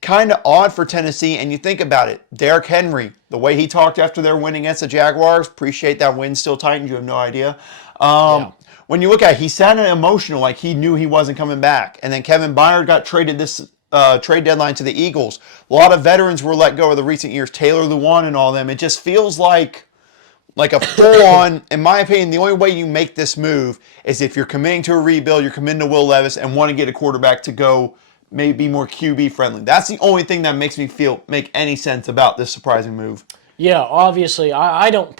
kind of odd for Tennessee, and you think about it. Derrick Henry, the way he talked after their win against the Jaguars, appreciate that win still Titans, you have no idea. Yeah. When you look at it, he sounded emotional, like he knew he wasn't coming back. And then Kevin Byard got traded this trade deadline to the Eagles. A lot of veterans were let go over the recent years, Taylor Lewan and all them. It just feels like a full-on, in my opinion, the only way you make this move is if you're committing to a rebuild, you're committing to Will Levis, and want to get a quarterback to go maybe more QB friendly. That's the only thing that makes me make any sense about this surprising move. Yeah, obviously, I don't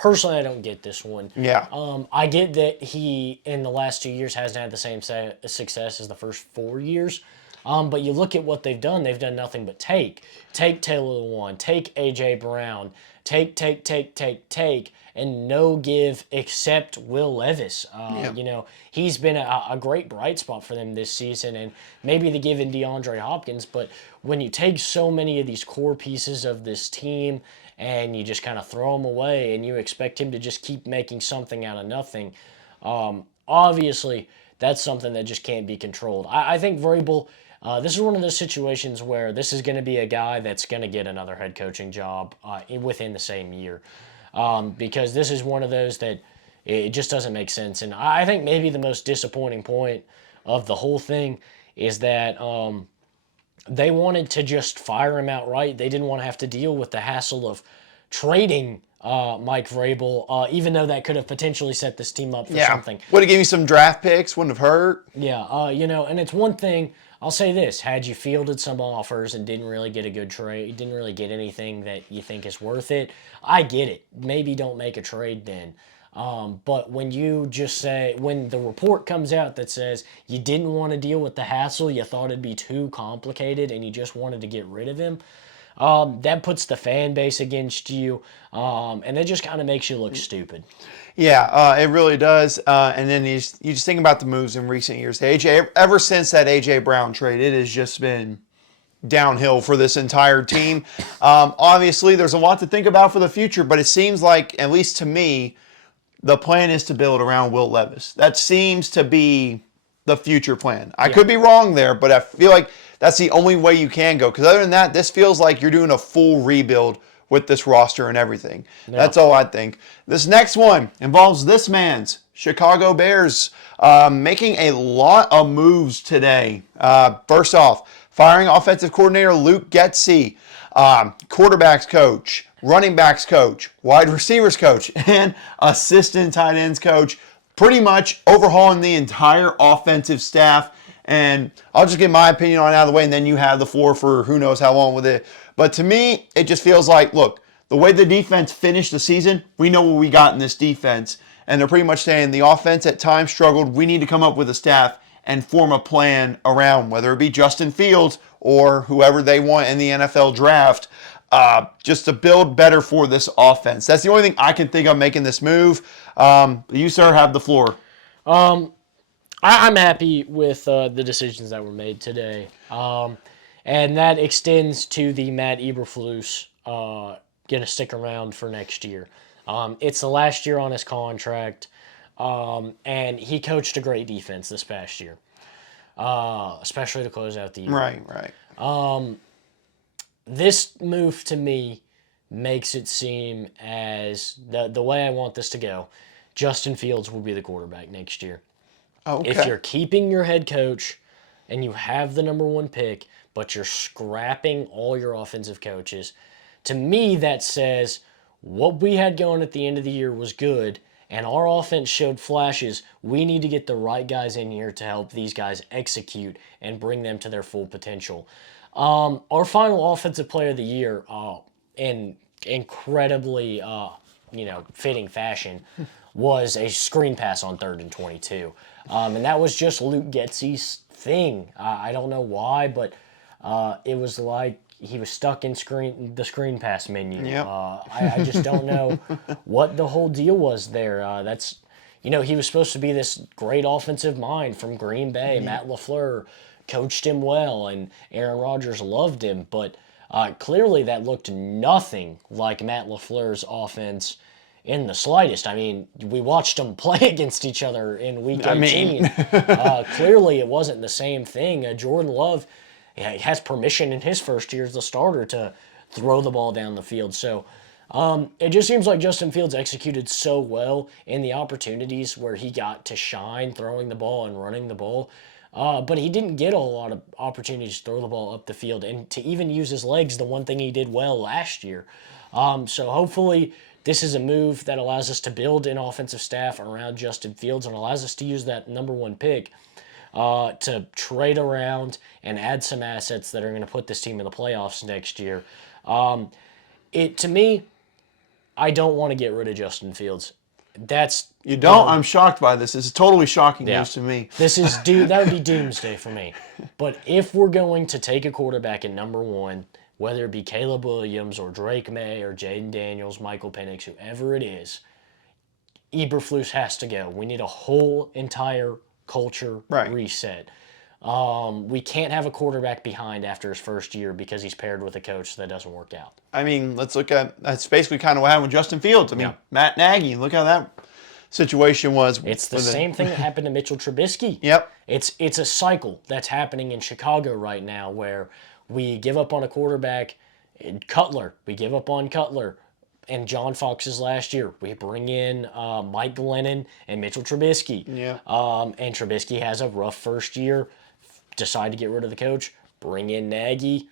get this one. Yeah. I get that he in the last 2 years hasn't had the same success as the first 4 years. But you look at what they've done nothing but take Taylor Lewan, take AJ Brown, take, and no give except Will Levis. You know, he's been a great bright spot for them this season, and maybe they give in DeAndre Hopkins. But when you take so many of these core pieces of this team and you just kind of throw them away and you expect him to just keep making something out of nothing, obviously that's something that just can't be controlled. I think Vrabel, this is one of those situations where this is going to be a guy that's going to get another head coaching job within the same year. Because this is one of those that it just doesn't make sense. And I think maybe the most disappointing point of the whole thing is that they wanted to just fire him outright. They didn't want to have to deal with the hassle of trading Mike Vrabel, even though that could have potentially set this team up for something. Would have given you some draft picks, wouldn't have hurt. Yeah, you know, and it's one thing, I'll say this, had you fielded some offers and didn't really get a good trade, didn't really get anything that you think is worth it, I get it. Maybe don't make a trade then. But when you just say, when the report comes out that says you didn't want to deal with the hassle, you thought it'd be too complicated, and you just wanted to get rid of him, that puts the fan base against you, and it just kind of makes you look stupid. Yeah, it really does. And then you just think about the moves in recent years. Ever since that AJ Brown trade, it has just been downhill for this entire team. Obviously, there's a lot to think about for the future, but it seems like, at least to me, the plan is to build around Will Levis. That seems to be the future plan. I could be wrong there, but I feel like that's the only way you can go. Because other than that, this feels like you're doing a full rebuild with this roster and everything. Yeah. That's all I think. This next one involves this man's Chicago Bears making a lot of moves today. First off, firing offensive coordinator Luke Getsy, quarterbacks coach, running backs coach, wide receivers coach, and assistant tight ends coach. Pretty much overhauling the entire offensive staff. And I'll just get my opinion on it out of the way, and then you have the floor for who knows how long with it. But to me, it just feels like, look, the way the defense finished the season, we know what we got in this defense. And they're pretty much saying the offense at times struggled. We need to come up with a staff and form a plan around, whether it be Justin Fields or whoever they want in the NFL draft, just to build better for this offense. That's the only thing I can think of making this move. You, sir, have the floor. I'm happy with the decisions that were made today. And that extends to the Matt Eberflus going to stick around for next year. It's the last year on his contract, and he coached a great defense this past year, especially to close out the year. Right. This move to me makes it seem as the way I want this to go, Justin Fields will be the quarterback next year. Okay. If you're keeping your head coach and you have the number one pick, but you're scrapping all your offensive coaches, to me that says what we had going at the end of the year was good, and our offense showed flashes. We need to get the right guys in here to help these guys execute and bring them to their full potential. Our final offensive player of the year, in incredibly fitting fashion, was a screen pass on 3rd and 22. And that was just Luke Getsy's thing. I don't know why, but it was like he was stuck in the screen pass menu. Yep. I just don't know what the whole deal was there. He was supposed to be this great offensive mind from Green Bay. Yeah. Matt LaFleur coached him well, and Aaron Rodgers loved him. But clearly that looked nothing like Matt LaFleur's offense in the slightest. I mean, we watched them play against each other in Week 18. Clearly it wasn't the same thing. Jordan Love, he has permission in his first year as the starter to throw the ball down the field. So it just seems like Justin Fields executed so well in the opportunities where he got to shine throwing the ball and running the ball. But he didn't get a lot of opportunities to throw the ball up the field and to even use his legs, the one thing he did well last year. So hopefully this is a move that allows us to build an offensive staff around Justin Fields and allows us to use that number 1 pick to trade around and add some assets that are going to put this team in the playoffs next year. To me, I don't want to get rid of Justin Fields. You don't? I'm shocked by this. This is totally shocking news to me. That would be doomsday for me. But if we're going to take a quarterback in number 1, whether it be Caleb Williams or Drake May or Jaden Daniels, Michael Penix, whoever it is, Eberflus has to go. We need a whole entire culture reset. We can't have a quarterback behind after his first year because he's paired with a coach that doesn't work out. I mean, let's look at that's basically kind of what happened with Justin Fields. I mean, Matt Nagy, look how that situation was. It's the same thing that happened to Mitchell Trubisky. Yep. It's a cycle that's happening in Chicago right now where we give up on a quarterback, Cutler. We give up on Cutler. And John Fox's last year, we bring in Mike Glennon and Mitchell Trubisky. Yeah. And Trubisky has a rough first year. Decide to get rid of the coach. Bring in Nagy.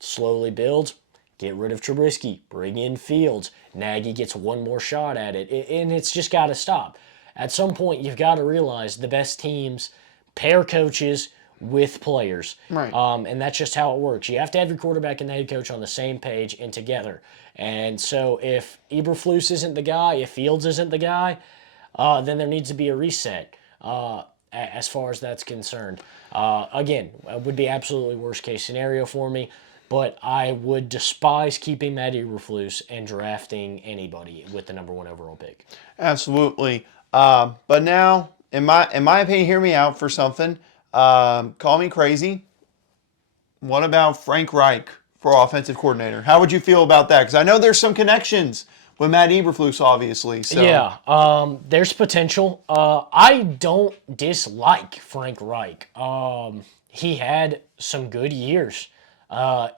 Slowly build. Get rid of Trubisky. Bring in Fields. Nagy gets one more shot at it. And it's just got to stop. At some point, you've got to realize the best teams pair coaches with players. Right. And that's just how it works. You have to have your quarterback and the head coach on the same page and together. And so if Eberflus isn't the guy, if Fields isn't the guy, then there needs to be a reset as far as that's concerned. Again, it would be absolutely worst case scenario for me, but I would despise keeping Matt Eberflus and drafting anybody with the number 1 overall pick. Absolutely. But now, in my opinion, hear me out for something. Call me crazy. What about Frank Reich for offensive coordinator? How would you feel about that? Because I know there's some connections with Matt Eberflus, obviously. So. Yeah, there's potential. I don't dislike Frank Reich. He had some good years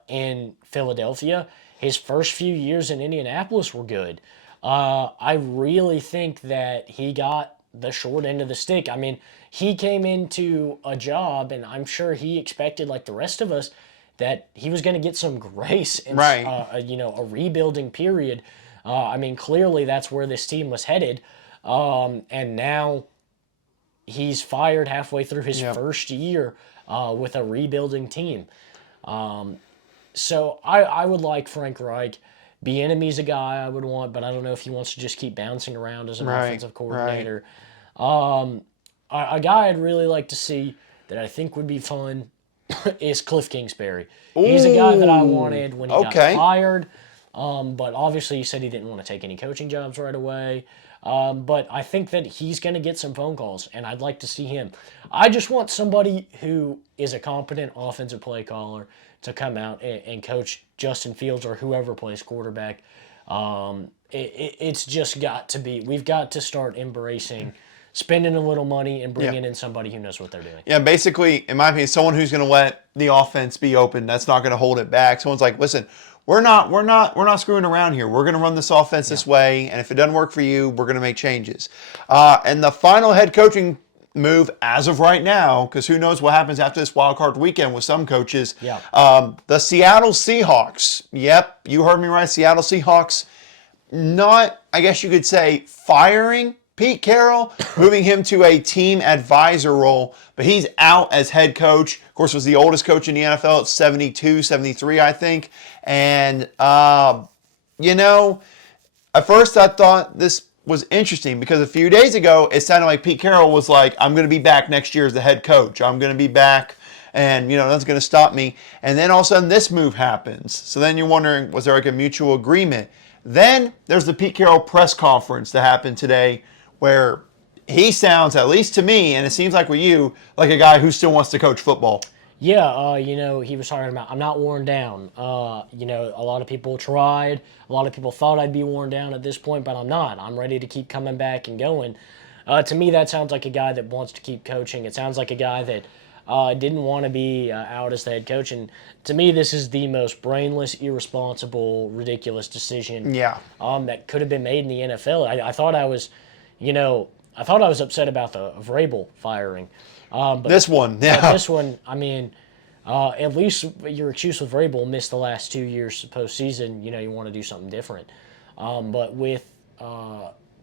in Philadelphia. His first few years in Indianapolis were good. I really think that he got the short end of the stick. I mean, he came into a job, and I'm sure he expected, like the rest of us, that he was going to get some grace in a rebuilding period. I mean, clearly that's where this team was headed, and now he's fired halfway through his first year with a rebuilding team. So I would like Frank Reich. Bieniemy's a guy I would want, but I don't know if he wants to just keep bouncing around as an offensive coordinator. A guy I'd really like to see that I think would be fun is Cliff Kingsbury. He's a guy that I wanted when he got fired, but obviously he said he didn't want to take any coaching jobs right away. But I think that he's going to get some phone calls, and I'd like to see him. I just want somebody who is a competent offensive play caller to come out and coach Justin Fields or whoever plays quarterback. It's just got to be – we've got to start embracing spending a little money and bringing in somebody who knows what they're doing. Yeah, basically, in my opinion, someone who's going to let the offense be open. That's not going to hold it back. Someone's like, listen, we're not screwing around here. We're going to run this offense this way, and if it doesn't work for you, we're going to make changes. And the final head coaching move as of right now, because who knows what happens after this wild card weekend with some coaches. The Seattle Seahawks. Yep, you heard me right. Seattle Seahawks. Not, I guess you could say, firing Pete Carroll, moving him to a team advisor role, but he's out as head coach. Of course, was the oldest coach in the NFL at 72, 73, I think. And, at first I thought this was interesting because a few days ago, it sounded like Pete Carroll was like, I'm going to be back next year as the head coach. I'm going to be back, and, nothing's going to stop me. And then all of a sudden, this move happens. So then you're wondering, was there like a mutual agreement? Then there's the Pete Carroll press conference that happened today, where he sounds, at least to me, and it seems like with you, like a guy who still wants to coach football. Yeah, he was talking about, I'm not worn down. A lot of people tried. A lot of people thought I'd be worn down at this point, but I'm not. I'm ready to keep coming back and going. To me, that sounds like a guy that wants to keep coaching. It sounds like a guy that didn't want to be out as the head coach. And to me, this is the most brainless, irresponsible, ridiculous decision that could have been made in the NFL. I thought I was, I thought I was upset about the Vrabel firing. But this one, I mean, at least your excuse with Vrabel missed the last 2 years postseason. You want to do something different. But with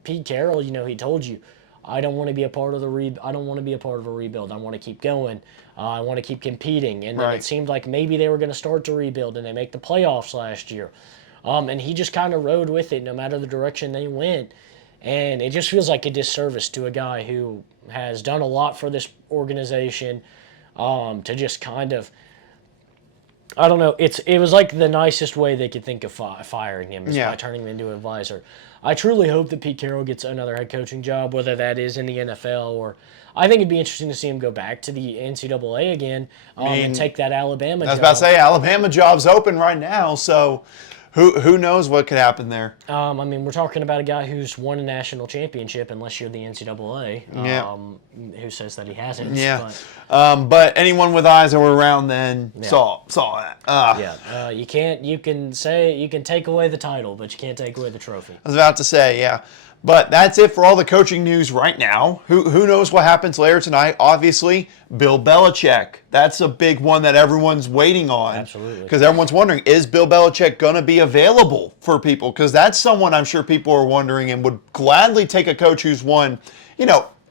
Pete Carroll, he told you, I don't want to be a part of I don't want to be a part of a rebuild. I want to keep going. I want to keep competing. And then it seemed like maybe they were going to start to rebuild, and they make the playoffs last year. And he just kind of rode with it no matter the direction they went. And it just feels like a disservice to a guy who has done a lot for this organization to just kind of, I don't know. It was like the nicest way they could think of firing him is by turning him into an advisor. I truly hope that Pete Carroll gets another head coaching job, whether that is in the NFL or I think it'd be interesting to see him go back to the NCAA again and take that Alabama job. I was about to say, Alabama job's open right now, so who knows what could happen there. I mean, we're talking about a guy who's won a national championship, unless you're the NCAA, who says that he hasn't. Yeah. But anyone with eyes that were around then saw that. You can take away the title, but you can't take away the trophy. I was about to say, But that's it for all the coaching news right now. Who knows what happens later tonight? Obviously, Bill Belichick. That's a big one that everyone's waiting on. Absolutely. Because everyone's wondering, is Bill Belichick going to be available for people? Because that's someone I'm sure people are wondering and would gladly take a coach who's won,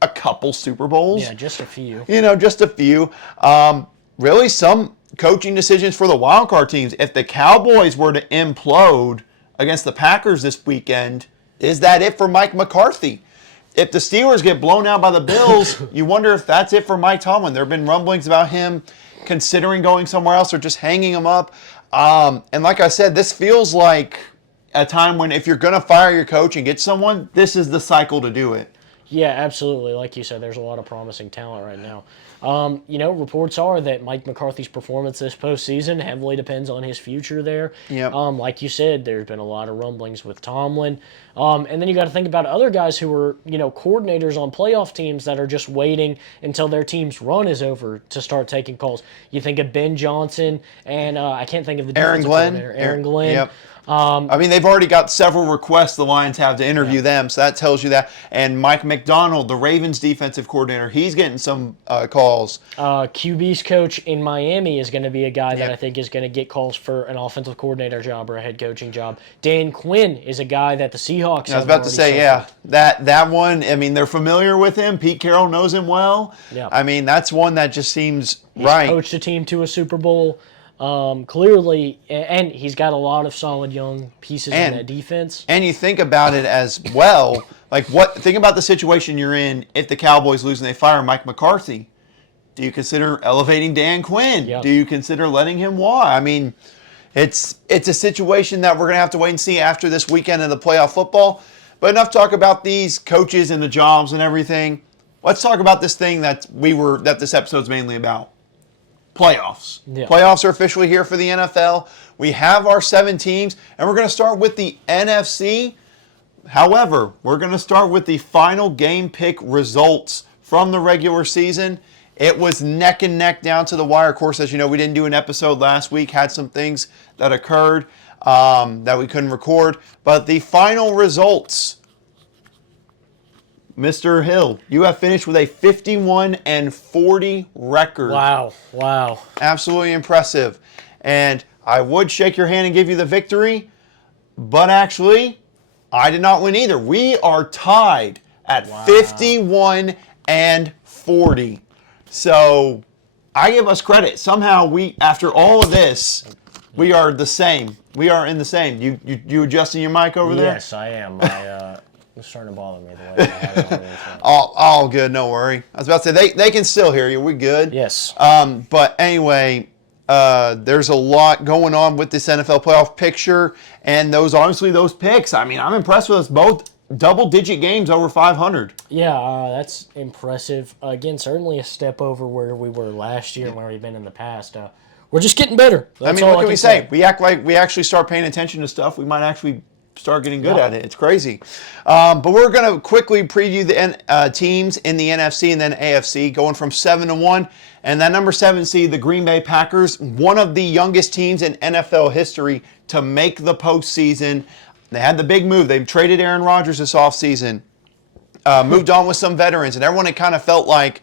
a couple Super Bowls. Yeah, just a few. Just a few. Really, some coaching decisions for the wildcard teams. If the Cowboys were to implode against the Packers this weekend, is that it for Mike McCarthy? If the Steelers get blown out by the Bills, you wonder if that's it for Mike Tomlin. There have been rumblings about him considering going somewhere else or just hanging him up. And like I said, this feels like a time when if you're going to fire your coach and get someone, this is the cycle to do it. Yeah, absolutely. Like you said, there's a lot of promising talent right now. Reports are that Mike McCarthy's performance this postseason heavily depends on his future there. Yep. Like you said, there's been a lot of rumblings with Tomlin. And then you got to think about other guys who are, coordinators on playoff teams that are just waiting until their team's run is over to start taking calls. You think of Ben Johnson and I can't think of the Aaron Glenn. Aaron Glenn. Yep. They've already got several requests the Lions have to interview them, so that tells you that. And Mike McDonald, the Ravens defensive coordinator, he's getting some calls. QB's coach in Miami is going to be a guy that I think is going to get calls for an offensive coordinator job or a head coaching job. Dan Quinn is a guy that the Seahawks I was about to say, that one, they're familiar with him. Pete Carroll knows him well. Yeah. That's one that just seems He's right. Coached a team to a Super Bowl. Clearly, and he's got a lot of solid young pieces in that defense. And you think about it as well, think about the situation you're in if the Cowboys lose and they fire Mike McCarthy. Do you consider elevating Dan Quinn? Yep. Do you consider letting him walk? It's a situation that we're going to have to wait and see after this weekend of the playoff football. But enough talk about these coaches and the jobs and everything. Let's talk about this thing that this episode's mainly about. Playoffs. Yeah. Playoffs are officially here for the NFL. We have our 7 teams, and we're going to start with the NFC. However, we're going to start with the final game pick results from the regular season. It was neck and neck down to the wire. Of course, as you know, we didn't do an episode last week, had some things that occurred that we couldn't record. But the final results, Mr. Hill, you have finished with a 51-40 record. Wow. Absolutely impressive. And I would shake your hand and give you the victory, but actually, I did not win either. We are tied at 51-40. So I give us credit. Somehow after all of this, we are the same. We are in the same. You adjusting your mic over there? Yes, I am. It's starting to bother me the way I had it on. All good, no worry. I was about to say, they can still hear you. We good? Yes. But anyway, there's a lot going on with this NFL playoff picture, and those picks. I'm impressed with us both. Double-digit games over 500. Yeah, that's impressive. Again, certainly a step over where we were last year and where we've been in the past. We're just getting better. What can we say? We act like we actually start paying attention to stuff. We might actually start getting good at it. It's crazy. But we're going to quickly preview the teams in the NFC and then AFC, going from 7-1. And that number 7 seed, the Green Bay Packers, one of the youngest teams in NFL history to make the postseason. They had the big move. They traded Aaron Rodgers this offseason, moved on with some veterans, and everyone had kind of felt like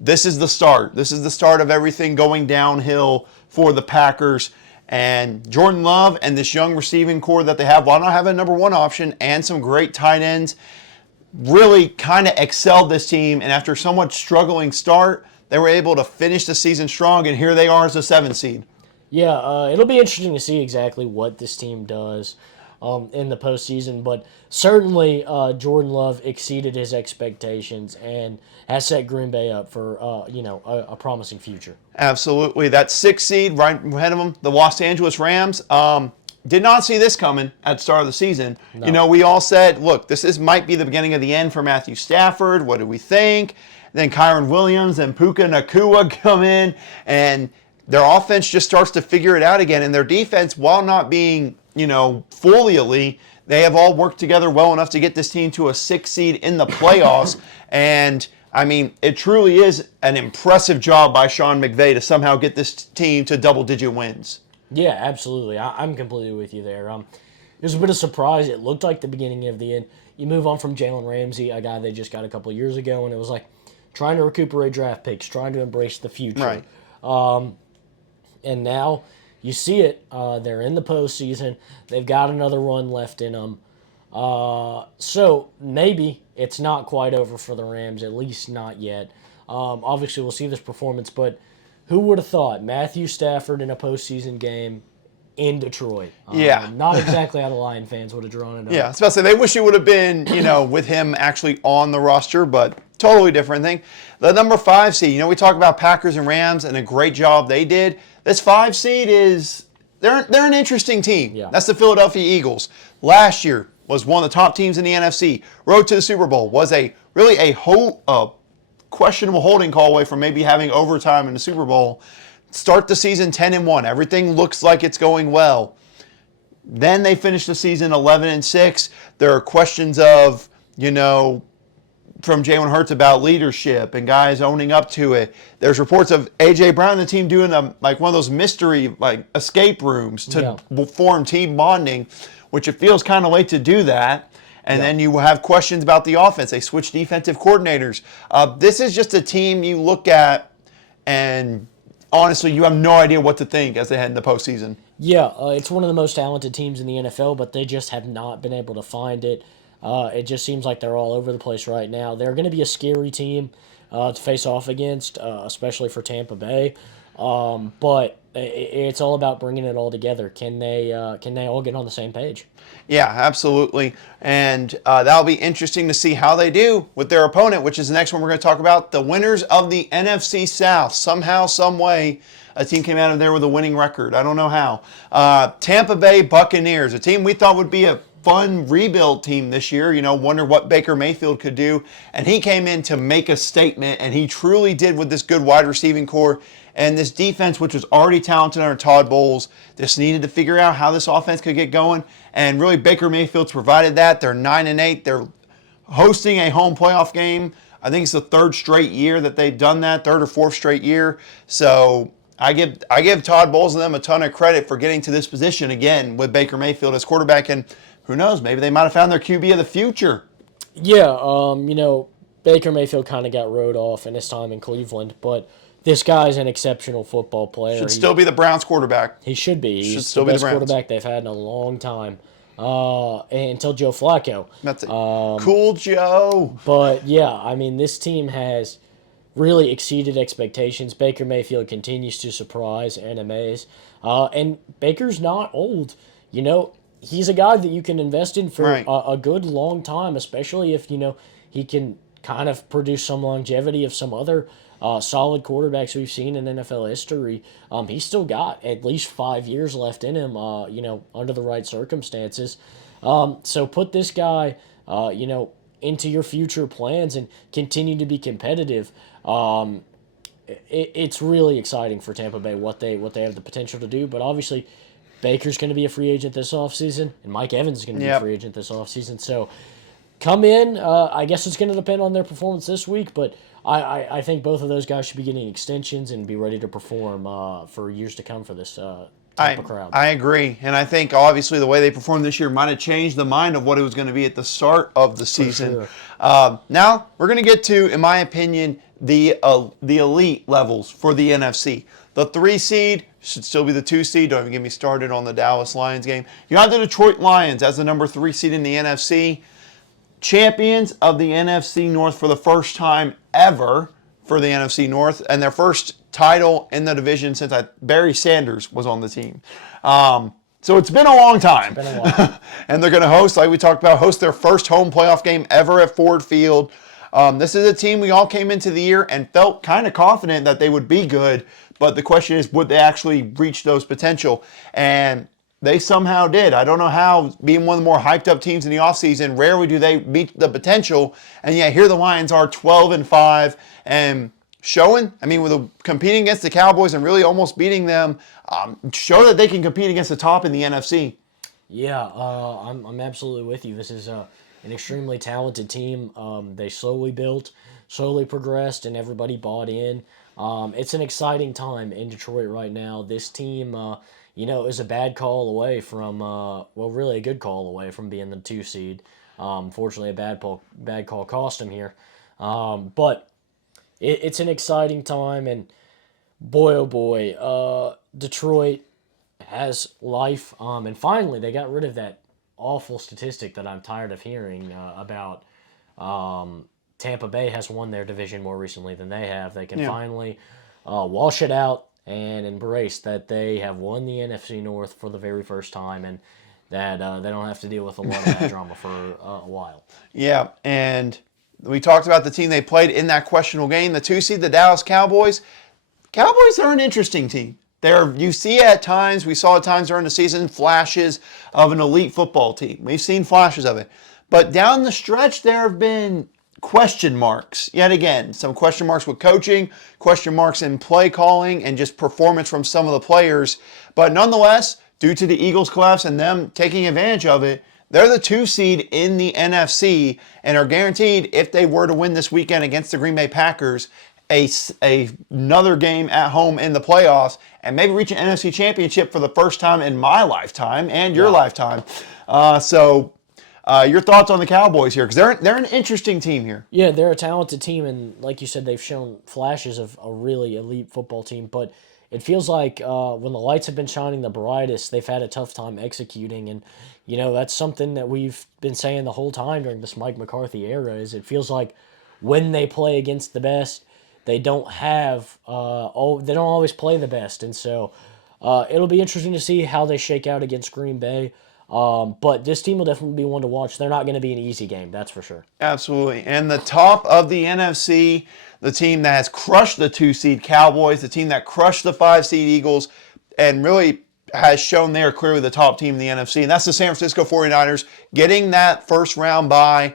this is the start. This is the start of everything going downhill for the Packers. And Jordan Love and this young receiving core that they have, while not having a number 1 option and some great tight ends, really kind of excelled this team. And after a somewhat struggling start, they were able to finish the season strong, and here they are as a 7 seed. Yeah, it'll be interesting to see exactly what this team does in the postseason. But certainly Jordan Love exceeded his expectations and has set Green Bay up for a promising future. Absolutely. That 6 seed right ahead of them, the Los Angeles Rams. Did not see this coming at the start of the season. No. We all said, look, this might be the beginning of the end for Matthew Stafford. What do we think? Then Kyron Williams and Puka Nacua come in, and their offense just starts to figure it out again. And their defense, while not being, fully elite, they have all worked together well enough to get this team to a 6 seed in the playoffs. And, it truly is an impressive job by Sean McVay to somehow get this team to double-digit wins. Yeah, absolutely. I'm completely with you there. It was a bit of surprise. It looked like the beginning of the end. You move on from Jalen Ramsey, a guy they just got a couple of years ago, and it was like trying to recuperate draft picks, trying to embrace the future. Right. And now you see it. They're in the postseason. They've got another run left in them. So maybe it's not quite over for the Rams, at least not yet. Obviously, we'll see this performance, but who would have thought Matthew Stafford in a postseason game in Detroit? Yeah. Not exactly how the Lion fans would have drawn it up. Yeah, I was about to say, they wish it would have been, with him actually on the roster, but totally different thing. The number 5 seed, we talk about Packers and Rams and a great job they did. This 5 seed they're an interesting team. Yeah. That's the Philadelphia Eagles. Last year was one of the top teams in the NFC. Road to the Super Bowl. Was a questionable holding call away from maybe having overtime in the Super Bowl. Start the season 10-1. Everything looks like it's going well. Then they finish the season 11-6. There are questions of, from Jalen Hurts about leadership and guys owning up to it. There's reports of A.J. Brown and the team doing one of those mystery escape rooms to form team bonding, which it feels kind of late to do that. And then you have questions about the offense. They switch defensive coordinators. This is just a team you look at, and honestly, you have no idea what to think as they head in the postseason. Yeah, it's one of the most talented teams in the NFL, but they just have not been able to find it. It just seems like they're all over the place right now. They're going to be a scary team to face off against, especially for Tampa Bay. But it's all about bringing it all together. Can they all get on the same page? Yeah, absolutely. And that'll be interesting to see how they do with their opponent, which is the next one we're going to talk about. The winners of the NFC South. Somehow, some way, a team came out of there with a winning record. I don't know how. Tampa Bay Buccaneers, a team we thought would be a fun rebuild team this year. Wonder what Baker Mayfield could do. And he came in to make a statement, and he truly did with this good wide receiving core. And this defense, which was already talented under Todd Bowles, just needed to figure out how this offense could get going. And really, Baker Mayfield's provided that. They're 9-8. They're hosting a home playoff game. I think it's the 3rd straight year that they've done that, 3rd or 4th straight year. So I give Todd Bowles and them a ton of credit for getting to this position again with Baker Mayfield as quarterback. And who knows, maybe they might have found their QB of the future. Yeah, Baker Mayfield kind of got rode off in his time in Cleveland, but this guy's an exceptional football player. Should still be the Browns quarterback. He should be. He's the best quarterback they've had in a long time. Until Joe Flacco. That's it. Cool Joe. But, yeah, this team has really exceeded expectations. Baker Mayfield continues to surprise and amaze. And Baker's not old. He's a guy that you can invest in for a good long time, especially if, he can kind of produce some longevity of some other solid quarterbacks we've seen in NFL history. He's still got at least 5 years left in him, under the right circumstances. So put this guy, into your future plans and continue to be competitive. It's really exciting for Tampa Bay what they have the potential to do, but obviously Baker's going to be a free agent this offseason, and Mike Evans is going to be a free agent this offseason. So come in. I guess it's going to depend on their performance this week, but I think both of those guys should be getting extensions and be ready to perform for years to come for this Tampa crowd. I agree. And I think obviously the way they performed this year might have changed the mind of what it was going to be at the start of the season. Sure. Now we're going to get to, in my opinion, the elite levels for the NFC. The 3 seed should still be the 2 seed. Don't even get me started on the Dallas Lions game. You got the Detroit Lions as the number 3 seed in the NFC. Champions of the NFC North for the first time ever for the NFC North, and their first title in the division since Barry Sanders was on the team. So it's been a long time. It's been a while. And they're going to host, like we talked about, host their first home playoff game ever at Ford Field. This is a team we all came into the year and felt kind of confident that they would be good, but the question is, would they actually reach those potential? And they somehow did. I don't know how, being one of the more hyped up teams in the offseason, rarely do they meet the potential. And yeah, here the Lions are 12-5 and showing, with competing against the Cowboys and really almost beating them, show that they can compete against the top in the NFC. Yeah, I'm absolutely with you. This is an extremely talented team. They slowly built, slowly progressed, and everybody bought in. It's an exciting time in Detroit right now. This team, is a bad call away from, really a good call away from being the 2 seed. Fortunately, a bad call cost them here. But it's an exciting time, and boy, oh boy, Detroit has life. And finally, they got rid of that awful statistic that I'm tired of hearing about. Tampa Bay has won their division more recently than they have. They can finally wash it out and embrace that they have won the NFC North for the very first time, and that they don't have to deal with a lot of that drama for a while. Yeah, and we talked about the team they played in that questionable game, the 2 seed, the Dallas Cowboys. Cowboys are an interesting team. You see at times, we saw at times during the season, flashes of an elite football team. We've seen flashes of it. But down the stretch, there have been question marks. Yet again, some question marks with coaching, question marks in play calling, and just performance from some of the players. But nonetheless, due to the Eagles' collapse and them taking advantage of it, they're the 2 seed in the NFC and are guaranteed, if they were to win this weekend against the Green Bay Packers, another game at home in the playoffs and maybe reach an NFC championship for the first time in my lifetime and your lifetime. Your thoughts on the Cowboys here? Because they're an interesting team here. Yeah, they're a talented team, and like you said, they've shown flashes of a really elite football team. But it feels like when the lights have been shining the brightest, they've had a tough time executing. And, that's something that we've been saying the whole time during this Mike McCarthy era, is it feels like when they play against the best, they don't have they don't always play the best. And so it'll be interesting to see how they shake out against Green Bay. But this team will definitely be one to watch. They're not going to be an easy game, that's for sure. Absolutely. And the top of the NFC, the team that has crushed the 2 seed Cowboys, the team that crushed the 5 seed Eagles, and really has shown they are clearly the top team in the NFC, and that's the San Francisco 49ers getting that first round bye.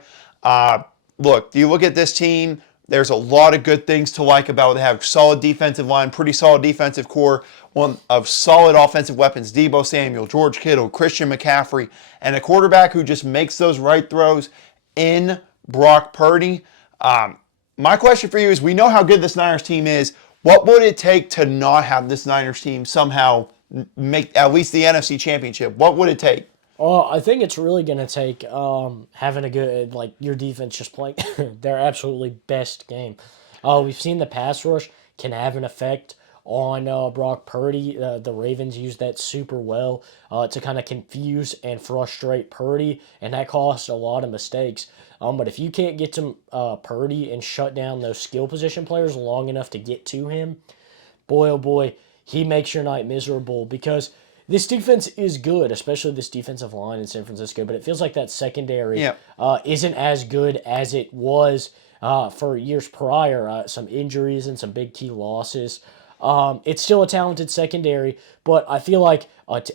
Look, you look at this team, there's a lot of good things to like about it. They have solid defensive line, pretty solid defensive core, one of solid offensive weapons, Deebo Samuel, George Kittle, Christian McCaffrey, and a quarterback who just makes those right throws in Brock Purdy. My question for you is, we know how good this Niners team is. What would it take to not have this Niners team somehow make at least the NFC Championship? What would it take? I think it's really going to take having a good, your defense just playing their absolutely best game. We've seen the pass rush can have an effect on Brock Purdy. The Ravens use that super well to kind of confuse and frustrate Purdy, and that caused a lot of mistakes. But if you can't get to Purdy and shut down those skill position players long enough to get to him, boy, oh boy, he makes your night miserable, because this defense is good, especially this defensive line in San Francisco, but it feels like that secondary isn't as good as it was for years prior. Some injuries and some big key losses. It's still a talented secondary, but I feel like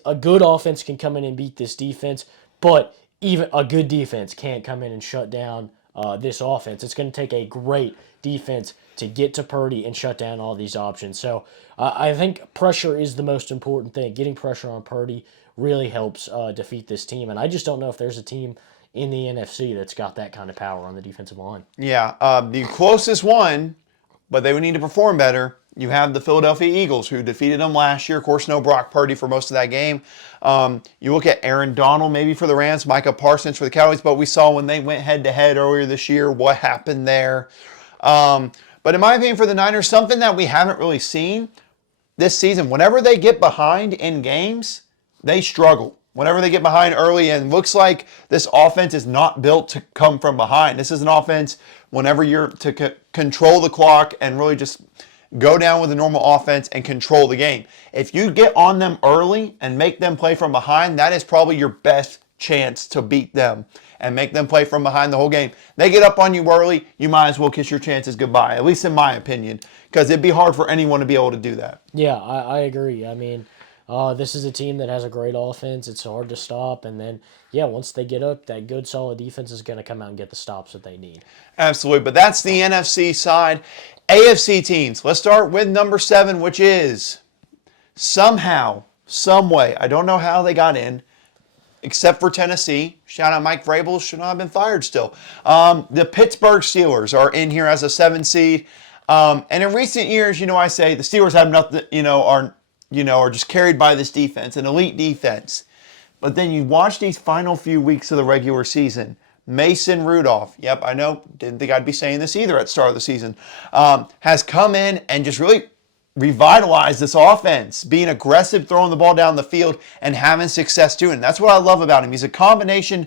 a good offense can come in and beat this defense, but even a good defense can't come in and shut down this offense. It's going to take a great defense to get to Purdy and shut down all these options. So I think pressure is the most important thing. Getting pressure on Purdy really helps defeat this team. And I just don't know if there's a team in the NFC that's got that kind of power on the defensive line. Yeah, the closest one, but they would need to perform better. You have the Philadelphia Eagles, who defeated them last year. Of course, no Brock Purdy for most of that game. You look at Aaron Donald maybe for the Rams, Micah Parsons for the Cowboys, but we saw when they went head-to-head earlier this year what happened there. But in my opinion, for the Niners, something that we haven't really seen this season, whenever they get behind in games, they struggle. Whenever they get behind early, and looks like this offense is not built to come from behind. This is an offense whenever you're to control the clock and really just go down with a normal offense and control the game. If you get on them early and make them play from behind, that is probably your best chance to beat them and make them play from behind the whole game. They get up on you early, you might as well kiss your chances goodbye, at least in my opinion, because it'd be hard for anyone to be able to do that. Yeah, I agree. I mean, this is a team that has a great offense. It's hard to stop. And then, once they get up, that good, solid defense is going to come out and get the stops that they need. Absolutely. But that's the NFC side. AFC teams. Let's start with number 7, which is somehow, some way, I don't know how they got in, except for Tennessee. Shout out Mike Vrabel, should not have been fired still. The Pittsburgh Steelers are in here as a 7 seed. And in recent years, I say the Steelers have nothing, are just carried by this defense, an elite defense. But then you watch these final few weeks of the regular season. Mason Rudolph, yep, I know, didn't think I'd be saying this either at the start of the season, has come in and just really revitalized this offense, being aggressive, throwing the ball down the field, and having success doing it. That's what I love about him. He's a combination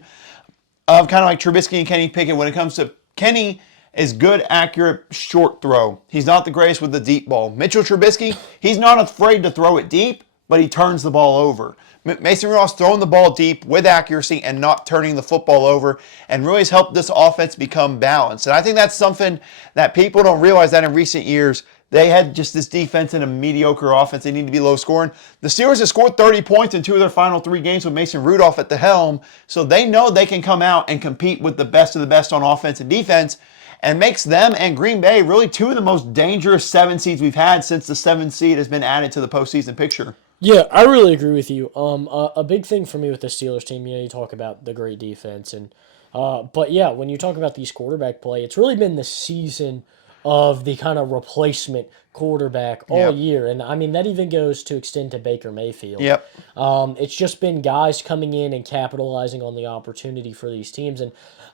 of kind of like Trubisky and Kenny Pickett. When it comes to Kenny, is good, accurate, short throw. He's not the greatest with the deep ball. Mitchell Trubisky, he's not afraid to throw it deep, but he turns the ball over. Mason Rudolph's throwing the ball deep with accuracy and not turning the football over, and really has helped this offense become balanced. And I think that's something that people don't realize, that in recent years they had just this defense and a mediocre offense. They need to be low scoring. The Steelers have scored 30 points in 2 of their final 3 games with Mason Rudolph at the helm, so they know they can come out and compete with the best of the best on offense and defense, and makes them and Green Bay really 2 of the most dangerous 7 seeds we've had since the 7th seed has been added to the postseason picture. Yeah, I really agree with you. A big thing for me with the Steelers team, you talk about the great defense, and but when you talk about these quarterback play, it's really been the season of the kind of replacement quarterback all year, and I mean that even goes to extend to Baker Mayfield. Yep. It's just been guys coming in and capitalizing on the opportunity for these teams, and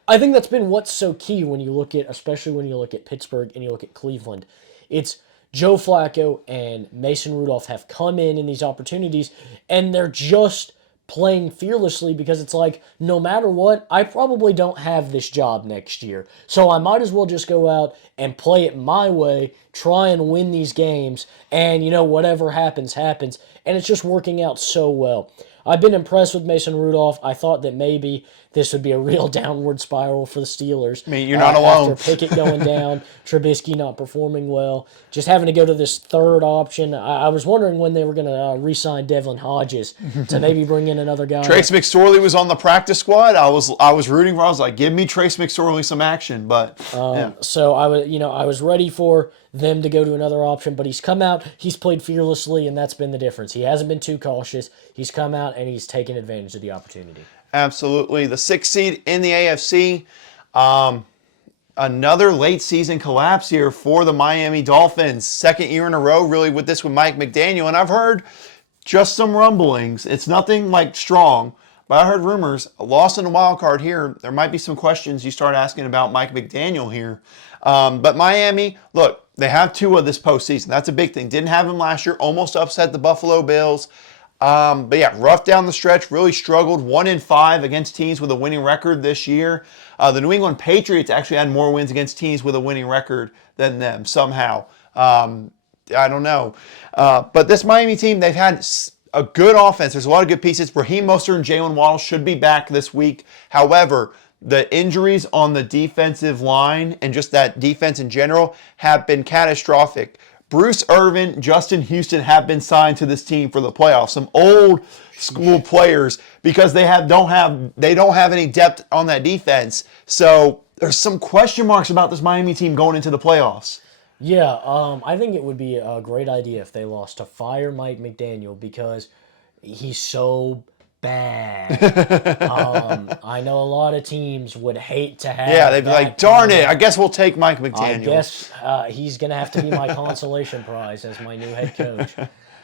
I think that's been what's so key when you look at, especially when you look at Pittsburgh and you look at Cleveland. It's Joe Flacco and Mason Rudolph have come in these opportunities, and they're just playing fearlessly because it's like, no matter what, I probably don't have this job next year. So I might as well just go out and play it my way, try and win these games, and, whatever happens, happens. And it's just working out so well. I've been impressed with Mason Rudolph. I thought that maybe this would be a real downward spiral for the Steelers. I mean, you're not alone. After Pickett going down, Trubisky not performing well, just having to go to this third option. I was wondering when they were going to re-sign Devlin Hodges to maybe bring in another guy. Trace McSorley was on the practice squad. I was rooting for. I was like, give me Trace McSorley some action. But so I was ready for them to go to another option, but he's come out, he's played fearlessly, and that's been the difference. He hasn't been too cautious. He's come out and he's taken advantage of the opportunity. Absolutely. The 6th seed in the AFC. Another late season collapse here for the Miami Dolphins. 2nd year in a row, really, with this with Mike McDaniel. And I've heard just some rumblings. It's nothing like strong, but I heard rumors. A loss in the wild card here. There might be some questions you start asking about Mike McDaniel here. But Miami, look, they have Tua this postseason. That's a big thing. Didn't have him last year. Almost upset the Buffalo Bills. But rough down the stretch. Really struggled. 1-5 against teams with a winning record this year. The New England Patriots actually had more wins against teams with a winning record than them somehow. I don't know. But this Miami team, they've had a good offense. There's a lot of good pieces. Raheem Mostert and Jalen Waddle should be back this week. However, the injuries on the defensive line and just that defense in general have been catastrophic. Bruce Irvin, Justin Houston have been signed to this team for the playoffs. Some old school players, because they don't have any depth on that defense. So there's some question marks about this Miami team going into the playoffs. Yeah, I think it would be a great idea if they lost to fire Mike McDaniel because he's so bad. I know a lot of teams would hate to have. Yeah, they'd be like, darn it, I guess we'll take Mike McDaniel. I guess he's going to have to be my consolation prize as my new head coach.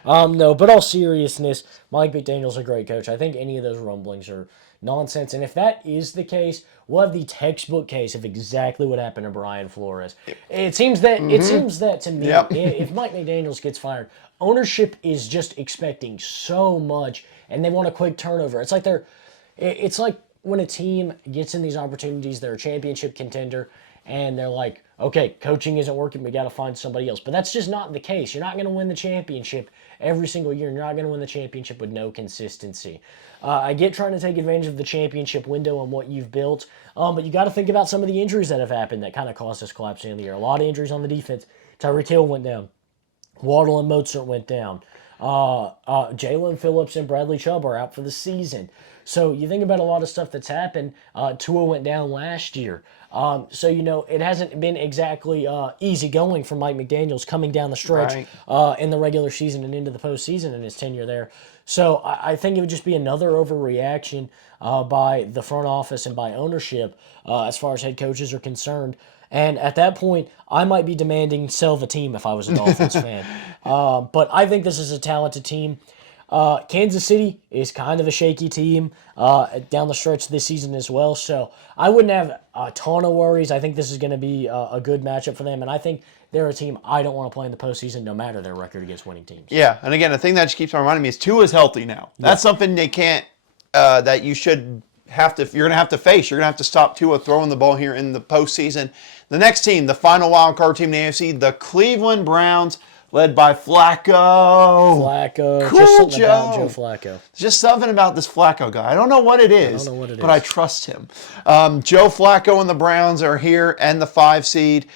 No, but all seriousness, Mike McDaniel's a great coach. I think any of those rumblings are nonsense. And if that is the case, we'll have the textbook case of exactly what happened to Brian Flores. It seems that to me, if Mike McDaniels gets fired, ownership is just expecting so much, and they want a quick turnover. It's like when a team gets in these opportunities, they're a championship contender, and they're like, okay, coaching isn't working, we got to find somebody else. But that's just not the case. You're not going to win the championship every single year. You're not going to win the championship with no consistency. I get trying to take advantage of the championship window and what you've built, but you got to think about some of the injuries that have happened that kind of caused us collapsing in the year. A lot of injuries on the defense. Tyreek Hill went down. Waddle and Mozart went down. Jalen Phillips and Bradley Chubb are out for the season. So you think about a lot of stuff that's happened. Tua went down last year. So, it hasn't been exactly easy going for Mike McDaniels coming down the stretch in the regular season and into the postseason in his tenure there. So I think it would just be another overreaction by the front office and by ownership as far as head coaches are concerned. And at that point, I might be demanding sell the team if I was a Dolphins fan. But I think this is a talented team. Kansas City is kind of a shaky team down the stretch this season as well. So I wouldn't have a ton of worries. I think this is going to be a good matchup for them. And I think they're a team I don't want to play in the postseason no matter their record against winning teams. Yeah, and again, the thing that just keeps on reminding me is Tua's healthy now. That's something they can't, that you should have to, you're going to have to face. You're going to have to stop Tua throwing the ball here in the postseason. The next team, the final wild card team in the AFC, the Cleveland Browns, led by Flacco. Cool just something about Joe Flacco. Just something about this Flacco guy. I don't know what it is, but I trust him. Joe Flacco and the Browns are here and the 5 seed.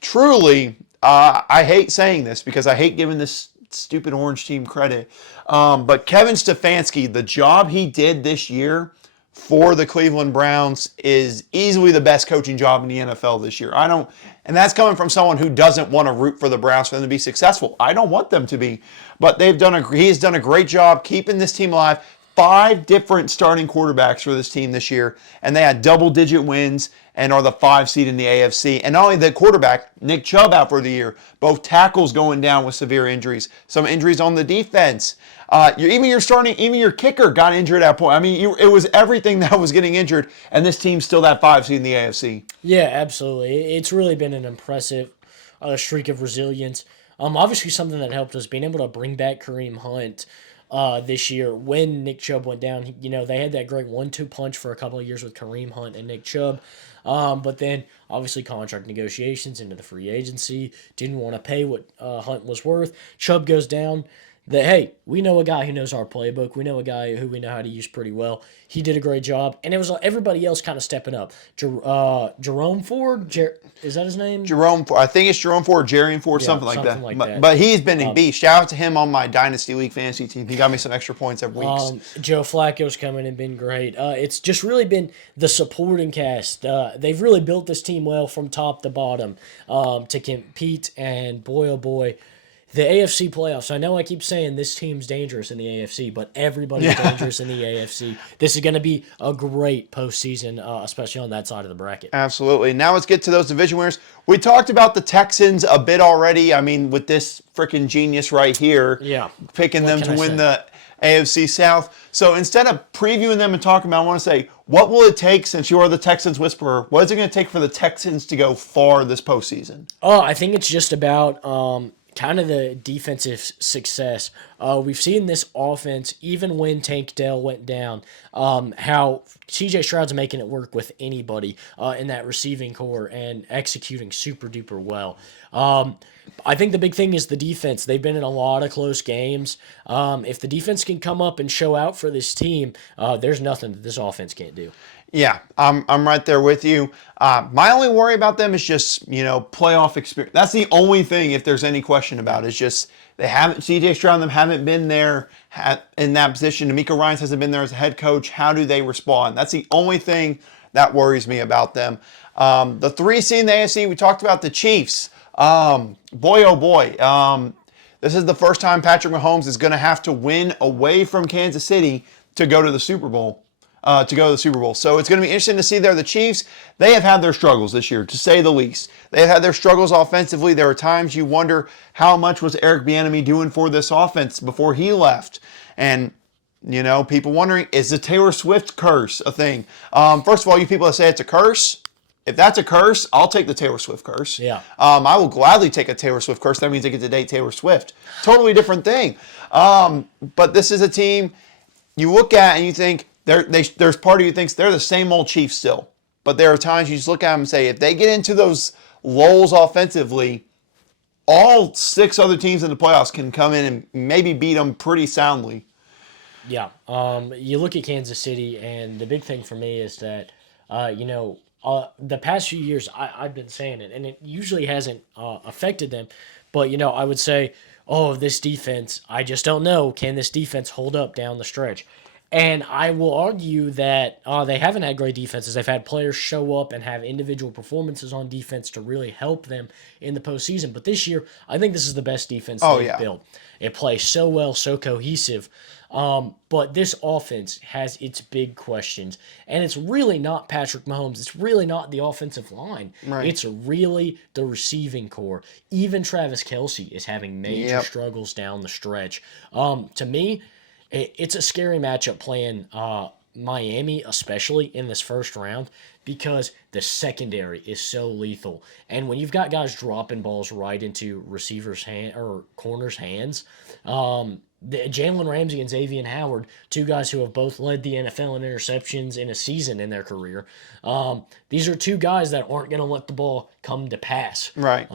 Truly, I hate saying this because I hate giving this stupid orange team credit. But Kevin Stefanski, the job he did this year for the Cleveland Browns is easily the best coaching job in the NFL this year. And that's coming from someone who doesn't want to root for the Browns for them to be successful. I don't want them to be, but he's done a great job keeping this team alive. 5 different starting quarterbacks for this team this year, and they had double-digit wins and are the 5 seed in the AFC. And not only the quarterback, Nick Chubb out for the year, both tackles going down with severe injuries, some injuries on the defense. Even your kicker got injured at that point. I mean, it was everything that was getting injured, and this team's still that 5 seed in the AFC. Yeah, absolutely. It's really been an impressive streak of resilience. Obviously, something that helped was being able to bring back Kareem Hunt this year when Nick Chubb went down. They had that great 1-2 punch for a couple of years with Kareem Hunt and Nick Chubb. But then, obviously, contract negotiations into the free agency. Didn't want to pay what Hunt was worth. Chubb goes down. We know a guy who knows our playbook. We know a guy who we know how to use pretty well. He did a great job. And it was everybody else kind of stepping up. Jerome Ford? Is that his name? I think it's Jerome Ford, Jarian Ford, something like that. But he's been a beast. Shout out to him on my Dynasty League fantasy team. He got me some extra points every week. Joe Flacco's coming and been great. It's just really been the supporting cast. They've really built this team well from top to bottom to compete. And boy, oh boy, the AFC playoffs. I know I keep saying this team's dangerous in the AFC, but everybody's dangerous in the AFC. This is going to be a great postseason, especially on that side of the bracket. Absolutely. Now let's get to those division winners. We talked about the Texans a bit already. I mean, with this freaking genius right here, picking them to win the AFC South. So instead of previewing them and talking about, I want to say, what will it take, since you are the Texans whisperer, what is it going to take for the Texans to go far this postseason? I think it's just about kind of the defensive success. We've seen this offense, even when Tank Dell went down, how C.J. Stroud's making it work with anybody in that receiving core and executing super duper well. I think the big thing is the defense. They've been in a lot of close games. If the defense can come up and show out for this team, there's nothing that this offense can't do. Yeah, I'm right there with you. My only worry about them is just, playoff experience. That's the only thing, if there's any question about it, is just C.J. Stroud and them haven't been there in that position. D'Amico Ryans hasn't been there as a head coach. How do they respond? That's the only thing that worries me about them. The 3 seed in the AFC, we talked about the Chiefs. Boy, oh boy. This is the first time Patrick Mahomes is going to have to win away from Kansas City to go to the Super Bowl. So it's going to be interesting to see there. The Chiefs, they have had their struggles this year, to say the least. They've had their struggles offensively. There are times you wonder how much was Eric Bieniemy doing for this offense before he left. And, people wondering, is the Taylor Swift curse a thing? First of all, you people that say it's a curse, if that's a curse, I'll take the Taylor Swift curse. Yeah. I will gladly take a Taylor Swift curse. That means I get to date Taylor Swift. Totally different thing. But this is a team you look at and you think, there's part of you thinks they're the same old Chiefs still. But there are times you just look at them and say, if they get into those lulls offensively, all 6 other teams in the playoffs can come in and maybe beat them pretty soundly. Yeah. You look at Kansas City, and the big thing for me is that, the past few years, I've been saying it, and it usually hasn't affected them. But, I would say, this defense, I just don't know. Can this defense hold up down the stretch? And I will argue that they haven't had great defenses. They've had players show up and have individual performances on defense to really help them in the postseason. But this year, I think this is the best defense they've built. It plays so well, so cohesive. But this offense has its big questions. And it's really not Patrick Mahomes. It's really not the offensive line. Right. It's really the receiving core. Even Travis Kelce is having major struggles down the stretch. To me, it's a scary matchup playing Miami, especially in this first round, because the secondary is so lethal. And when you've got guys dropping balls right into receivers' hand or corners' hands, Jalen Ramsey and Xavier Howard, 2 guys who have both led the NFL in interceptions in a season in their career. These are 2 guys that aren't going to let the ball come to pass. Right.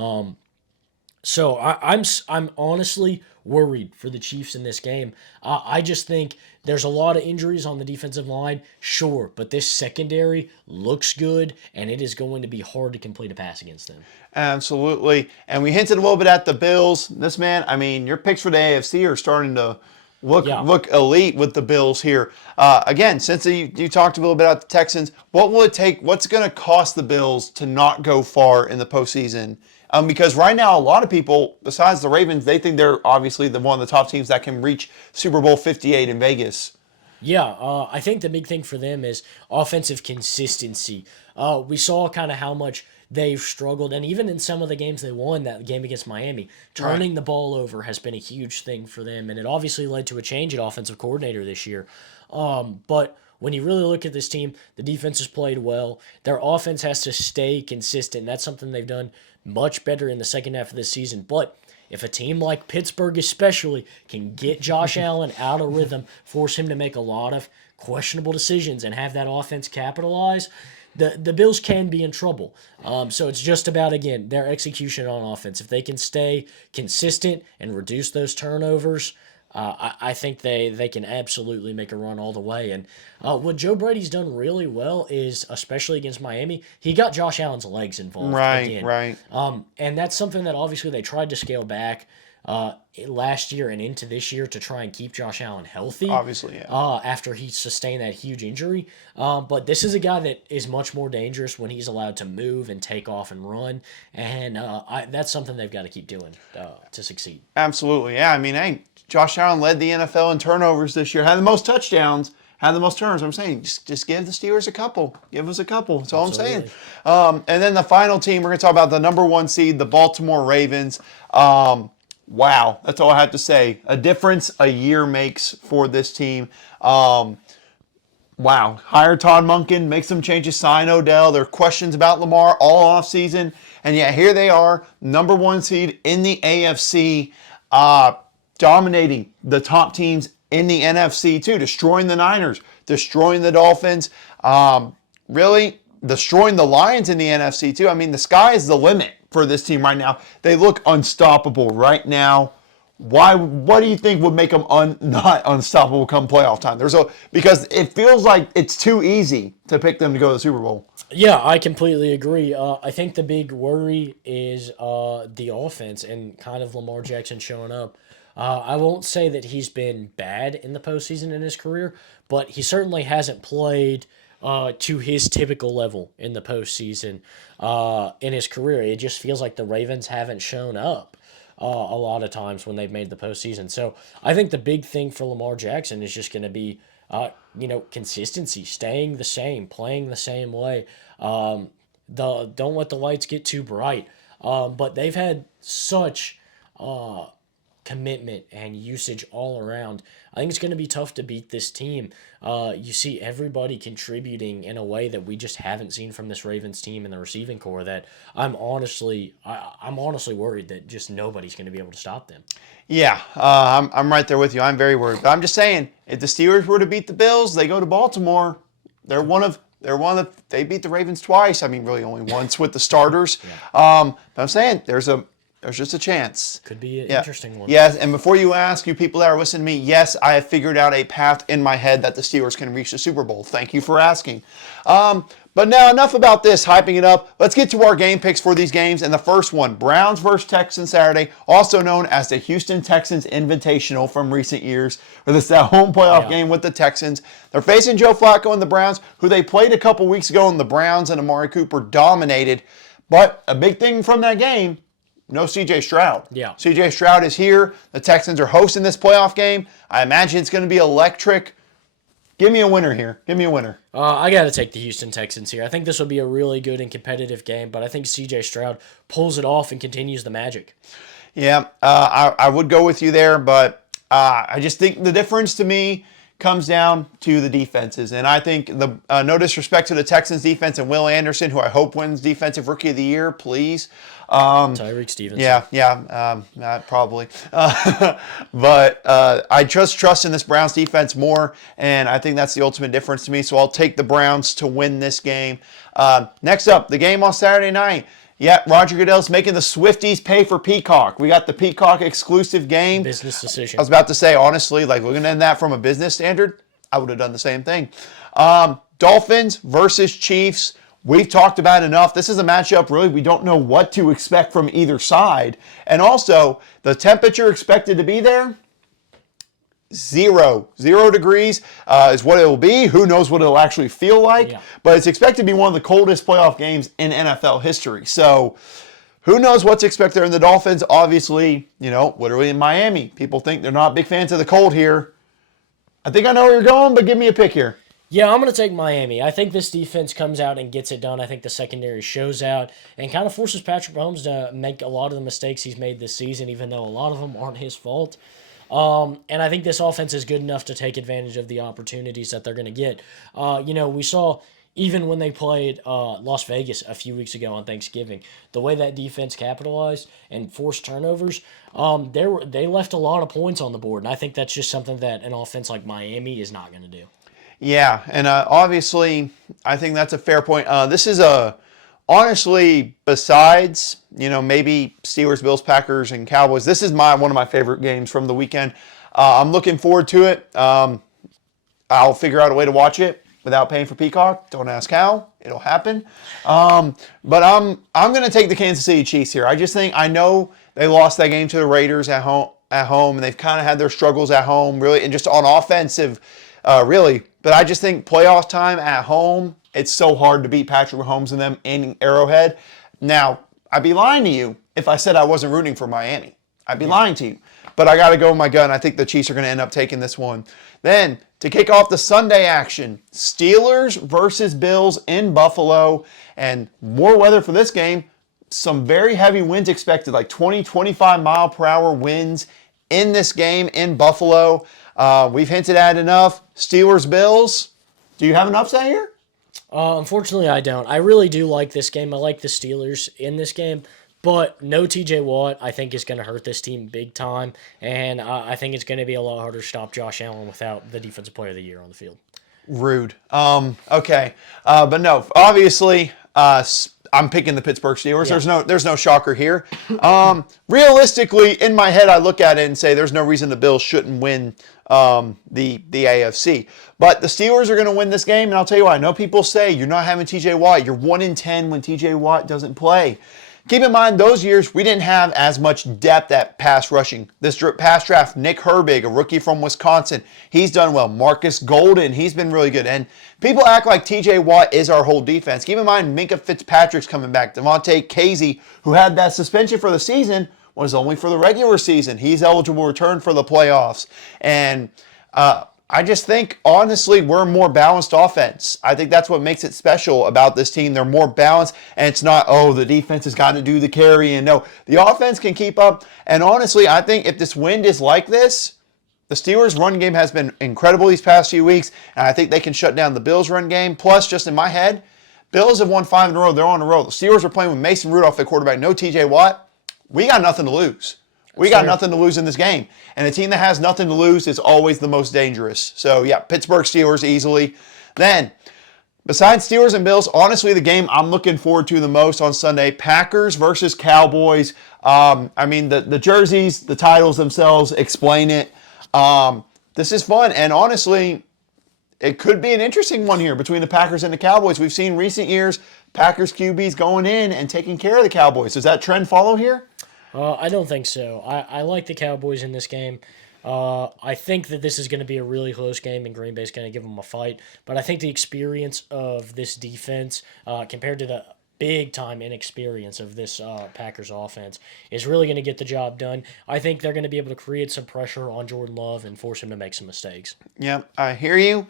So I'm honestly worried for the Chiefs in this game. I just think there's a lot of injuries on the defensive line, sure, but this secondary looks good, and it is going to be hard to complete a pass against them. Absolutely. And we hinted a little bit at the Bills. This man, your picks for the AFC are starting to look elite with the Bills here. Again, since you talked a little bit about the Texans, what will it take? What's going to cost the Bills to not go far in the postseason? Because right now, a lot of people, besides the Ravens, they think they're obviously one of the top teams that can reach Super Bowl 58 in Vegas. Yeah, I think the big thing for them is offensive consistency. We saw kind of how much they've struggled, and even in some of the games they won, that game against Miami, turning the ball over has been a huge thing for them, and it obviously led to a change at offensive coordinator this year. But when you really look at this team, the defense has played well. Their offense has to stay consistent. That's something they've done much better in the second half of this season. But if a team like Pittsburgh especially can get Josh Allen out of rhythm, force him to make a lot of questionable decisions and have that offense capitalize, the Bills can be in trouble. So it's just about, again, their execution on offense. If they can stay consistent and reduce those turnovers, I think they can absolutely make a run all the way. And what Joe Brady's done really well is, especially against Miami, he got Josh Allen's legs involved again. Right. And that's something that obviously they tried to scale back last year and into this year to try and keep Josh Allen healthy. Obviously, yeah. After he sustained that huge injury. But this is a guy that is much more dangerous when he's allowed to move and take off and run. And that's something they've got to keep doing to succeed. Absolutely, yeah. Josh Allen led the NFL in turnovers this year, had the most touchdowns, had the most turnovers. I'm saying just give the Steelers a couple. Give us a couple. That's all Absolutely. I'm saying. And then the final team, we're going to talk about the number 1 seed, the Baltimore Ravens. Wow, that's all I have to say. A difference a year makes for this team. Wow, hire Todd Monken, make some changes, sign Odell. There are questions about Lamar all offseason. And yet here they are, number 1 seed in the AFC, dominating the top teams in the NFC too, destroying the Niners, destroying the Dolphins, really destroying the Lions in the NFC too. The sky is the limit for this team right now. They look unstoppable right now. What do you think would make them not unstoppable come playoff time? Because it feels like it's too easy to pick them to go to the Super Bowl. Yeah, I completely agree. I think the big worry is the offense and kind of Lamar Jackson showing up. I won't say that he's been bad in the postseason in his career, but he certainly hasn't played to his typical level in the postseason in his career. It just feels like the Ravens haven't shown up a lot of times when they've made the postseason. So I think the big thing for Lamar Jackson is just going to be, consistency, staying the same, playing the same way. Don't let the lights get too bright. But they've had such commitment and usage all around. I think it's going to be tough to beat this team. You see everybody contributing in a way that we just haven't seen from this Ravens team in the receiving core. That I'm honestly worried that just nobody's going to be able to stop them. Yeah, I'm right there with you. I'm very worried. But I'm just saying, if the Steelers were to beat the Bills, they go to Baltimore. They beat the Ravens twice. I mean, really only once with the starters. Yeah. But I'm saying there's just a chance. Could be an interesting one. Yes, and before you ask, you people that are listening to me, yes, I have figured out a path in my head that the Steelers can reach the Super Bowl. Thank you for asking. But now, enough about this, hyping it up. Let's get to our game picks for these games. And the first one, Browns versus Texans Saturday, also known as the Houston Texans Invitational from recent years, where this is that home playoff game with the Texans. They're facing Joe Flacco and the Browns, who they played a couple weeks ago, and the Browns and Amari Cooper dominated. But a big thing from that game, no C.J. Stroud. Yeah. C.J. Stroud is here. The Texans are hosting this playoff game. I imagine it's going to be electric. Give me a winner here. Give me a winner. I got to take the Houston Texans here. I think this will be a really good and competitive game, but I think C.J. Stroud pulls it off and continues the magic. Yeah, I would go with you there, but I just think the difference to me comes down to the defenses. And I think no disrespect to the Texans defense and Will Anderson, who I hope wins Defensive Rookie of the Year, please. Tyreek Stevenson. Probably. But I just trust in this Browns defense more, and I think that's the ultimate difference to me. So I'll take the Browns to win this game. Next up, the game on Saturday night. Yeah, Roger Goodell's making the Swifties pay for Peacock. We got the Peacock exclusive game. Business decision. I was about to say, honestly, like looking at that from a business standard, I would have done the same thing. Dolphins versus Chiefs. We've talked about enough. This is a matchup, really, we don't know what to expect from either side. And also, the temperature expected to be there, 0 degrees is what it will be. Who knows what it'll actually feel like? Yeah. But it's expected to be one of the coldest playoff games in NFL history. So who knows what's expected in the Dolphins? Obviously, literally in Miami. People think they're not big fans of the cold here. I think I know where you're going, but give me a pick here. Yeah, I'm going to take Miami. I think this defense comes out and gets it done. I think the secondary shows out and kind of forces Patrick Mahomes to make a lot of the mistakes he's made this season, even though a lot of them aren't his fault. And I think this offense is good enough to take advantage of the opportunities that they're going to get. We saw even when they played Las Vegas a few weeks ago on Thanksgiving, the way that defense capitalized and forced turnovers, they left a lot of points on the board. And I think that's just something that an offense like Miami is not going to do. Yeah, and obviously, I think that's a fair point. This is honestly, besides, maybe Steelers, Bills, Packers, and Cowboys, this is one of my favorite games from the weekend. I'm looking forward to it. I'll figure out a way to watch it without paying for Peacock. Don't ask how. It'll happen. But I'm going to take the Kansas City Chiefs here. I just think, I know they lost that game to the Raiders at home, and they've kind of had their struggles at home, really, and just on offensive, really. But I just think playoff time at home, it's so hard to beat Patrick Mahomes and them in Arrowhead. Now, I'd be lying to you if I said I wasn't rooting for Miami. I'd be lying to you. But I got to go with my gun. I think the Chiefs are going to end up taking this one. Then, to kick off the Sunday action, Steelers versus Bills in Buffalo. And more weather for this game. Some very heavy winds expected, like 20, 25 mile per hour winds in this game in Buffalo. We've hinted at enough. Steelers, Bills. Do you have an upset here? Unfortunately, I don't. I really do like this game. I like the Steelers in this game. But no TJ Watt, I think, is going to hurt this team big time. And I think it's going to be a lot harder to stop Josh Allen without the Defensive Player of the Year on the field. Rude. Okay. But no, obviously, I'm picking the Pittsburgh Steelers. Yeah. There's no shocker here. Realistically, in my head, I look at it and say there's no reason the Bills shouldn't win the AFC. But the Steelers are going to win this game, and I'll tell you why. I know people say you're not having TJ Watt. You're 1-10 when TJ Watt doesn't play. keep in mind, those years, we didn't have as much depth at pass rushing. This past draft, Nick Herbig, a rookie from Wisconsin, he's done well. Marcus Golden, he's been really good. And people act like TJ Watt is our whole defense. Keep in mind, Minkah Fitzpatrick's coming back. Devontae Casey, who had that suspension for the season, was only for the regular season. He's eligible to return for the playoffs. And I just think, honestly, we're a more balanced offense. I think that's what makes it special about this team. They're more balanced, and it's not, the defense has got to do the carry. And no, the offense can keep up. And honestly, I think if this wind is like this, the Steelers' run game has been incredible these past few weeks, and I think they can shut down the Bills' run game. Plus, just in my head, Bills have won 5 in a row. They're on a roll. The Steelers are playing with Mason Rudolph at quarterback, no TJ Watt. We got nothing to lose. We got nothing to lose in this game. And a team that has nothing to lose is always the most dangerous. So, yeah, Pittsburgh Steelers easily. Then, besides Steelers and Bills, honestly, the game I'm looking forward to the most on Sunday, Packers versus Cowboys. The jerseys, the titles themselves explain it. This is fun. And honestly, it could be an interesting one here between the Packers and the Cowboys. We've seen recent years Packers QBs going in and taking care of the Cowboys. Does that trend follow here? I don't think so. I like the Cowboys in this game. I think that this is going to be a really close game, and Green Bay's going to give them a fight. But I think the experience of this defense, compared to the big-time inexperience of this Packers offense, is really going to get the job done. I think they're going to be able to create some pressure on Jordan Love and force him to make some mistakes. Yeah, I hear you.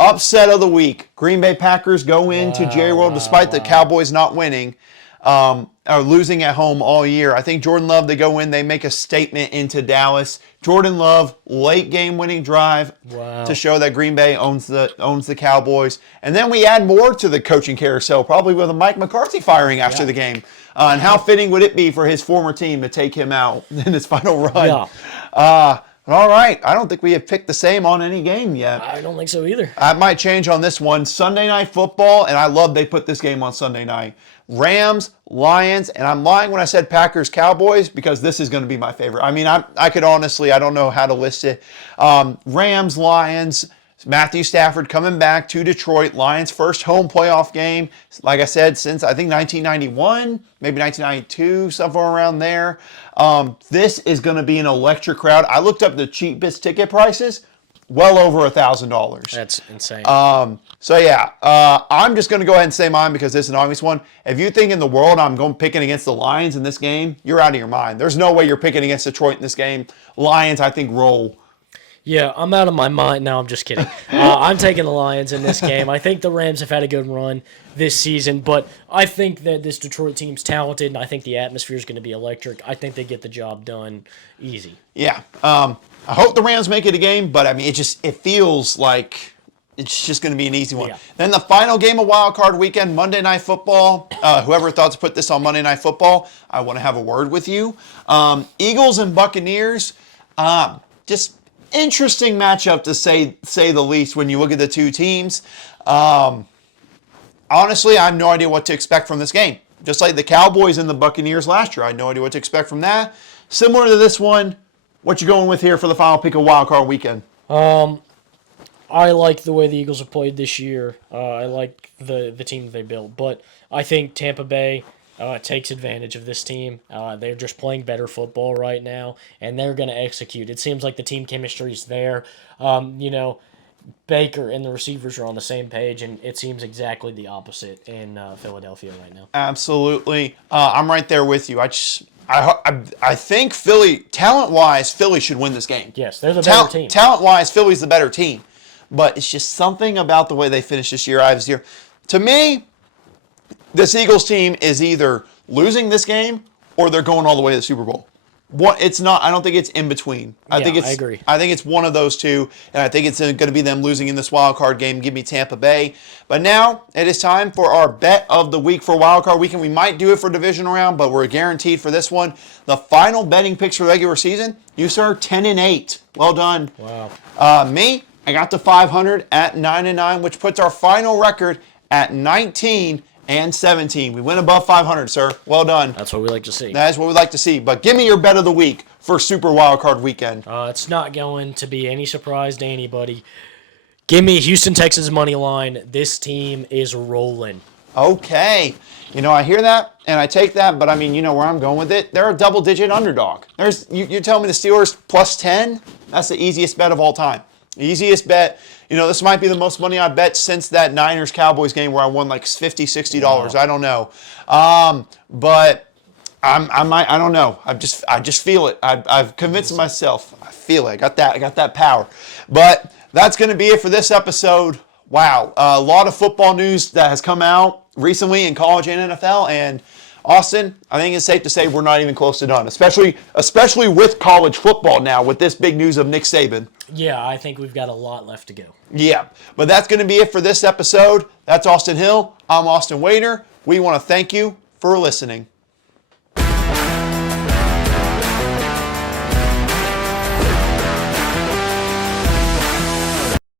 Upset of the week. Green Bay Packers go into Jerry World despite the Cowboys not winning. Are losing at home all year. I think Jordan Love, they go in, they make a statement into Dallas. Jordan Love, late game winning drive to show that Green Bay owns the Cowboys. And then we add more to the coaching carousel, probably with a Mike McCarthy firing after the game. And how fitting would it be for his former team to take him out in his final run? Yeah. All right. I don't think we have picked the same on any game yet. I don't think so either. I might change on this one. Sunday Night Football, and I love they put this game on Sunday night. Rams, Lions, and I'm lying when I said Packers, Cowboys, because this is going to be my favorite. I mean, I could honestly, I don't know how to list it. Rams, Lions, Matthew Stafford coming back to Detroit. Lions' first home playoff game, like I said, since I think 1991, maybe 1992, somewhere around there. This is going to be an electric crowd. I looked up the cheapest ticket prices, well over $1,000. That's insane. I'm just going to go ahead and say mine because this is an obvious one. If you think in the world I'm picking against the Lions in this game, you're out of your mind. There's no way you're picking against Detroit in this game. Lions, I think, roll. Yeah, I'm out of my mind. No, I'm just kidding. I'm taking the Lions in this game. I think the Rams have had a good run this season, but I think that this Detroit team's talented, and I think the atmosphere is going to be electric. I think they get the job done easy. Yeah. I hope the Rams make it a game, but I mean, it feels like it's just going to be an easy one. Yeah. Then the final game of Wild Card Weekend, Monday Night Football. Whoever thought to put this on Monday Night Football, I want to have a word with you. Eagles and Buccaneers. Just interesting matchup to say the least when you look at the two teams. Honestly, I have no idea what to expect from this game. Just like the Cowboys and the Buccaneers last year, I had no idea what to expect from that. Similar to this one, what you going with here for the final pick of Wild Card Weekend? I like the way the Eagles have played this year. I like the team they built, but I think Tampa Bay takes advantage of this team. They're just playing better football right now, and they're going to execute. It seems like the team chemistry is there. Baker and the receivers are on the same page, and it seems exactly the opposite in Philadelphia right now. Absolutely. I'm right there with you. I think Philly, talent-wise, Philly should win this game. Yes, they're the better team. Talent-wise, Philly's the better team. But it's just something about the way they finished this year. To me, this Eagles team is either losing this game or they're going all the way to the Super Bowl. It's not. I don't think it's in between. I agree. I think it's one of those two, and I think it's going to be them losing in this wild card game. Give me Tampa Bay. But now it is time for our bet of the week for wild card weekend. We might do it for divisional round, but we're guaranteed for this one. The final betting picks for regular season. You sir, 10-8. Well done. Wow. Me, I got to 500 at 9-9, which puts our final record at 19-17. We went above 500, sir. Well done. That's what we like to see. That is what we like to see. But give me your bet of the week for Super Wildcard Weekend. It's not going to be any surprise to anybody. Give me Houston Texans money line. This team is rolling. Okay. I hear that and I take that, but I mean, you know where I'm going with it. They're a double-digit underdog. You're telling me the Steelers plus 10? That's the easiest bet of all time. Easiest bet. This might be the most money I bet since that Niners-Cowboys game where I won like $50, $60. Wow. I don't know. But I don't know. I just feel it. I've convinced myself. I feel it. I got that power. But that's going to be it for this episode. Wow, a lot of football news that has come out recently in college and NFL. And Austin, I think it's safe to say we're not even close to done, especially with college football now with this big news of Nick Saban. Yeah, I think we've got a lot left to go. Yeah, but that's going to be it for this episode. That's Austin Hill. I'm Austin Wader. We want to thank you for listening.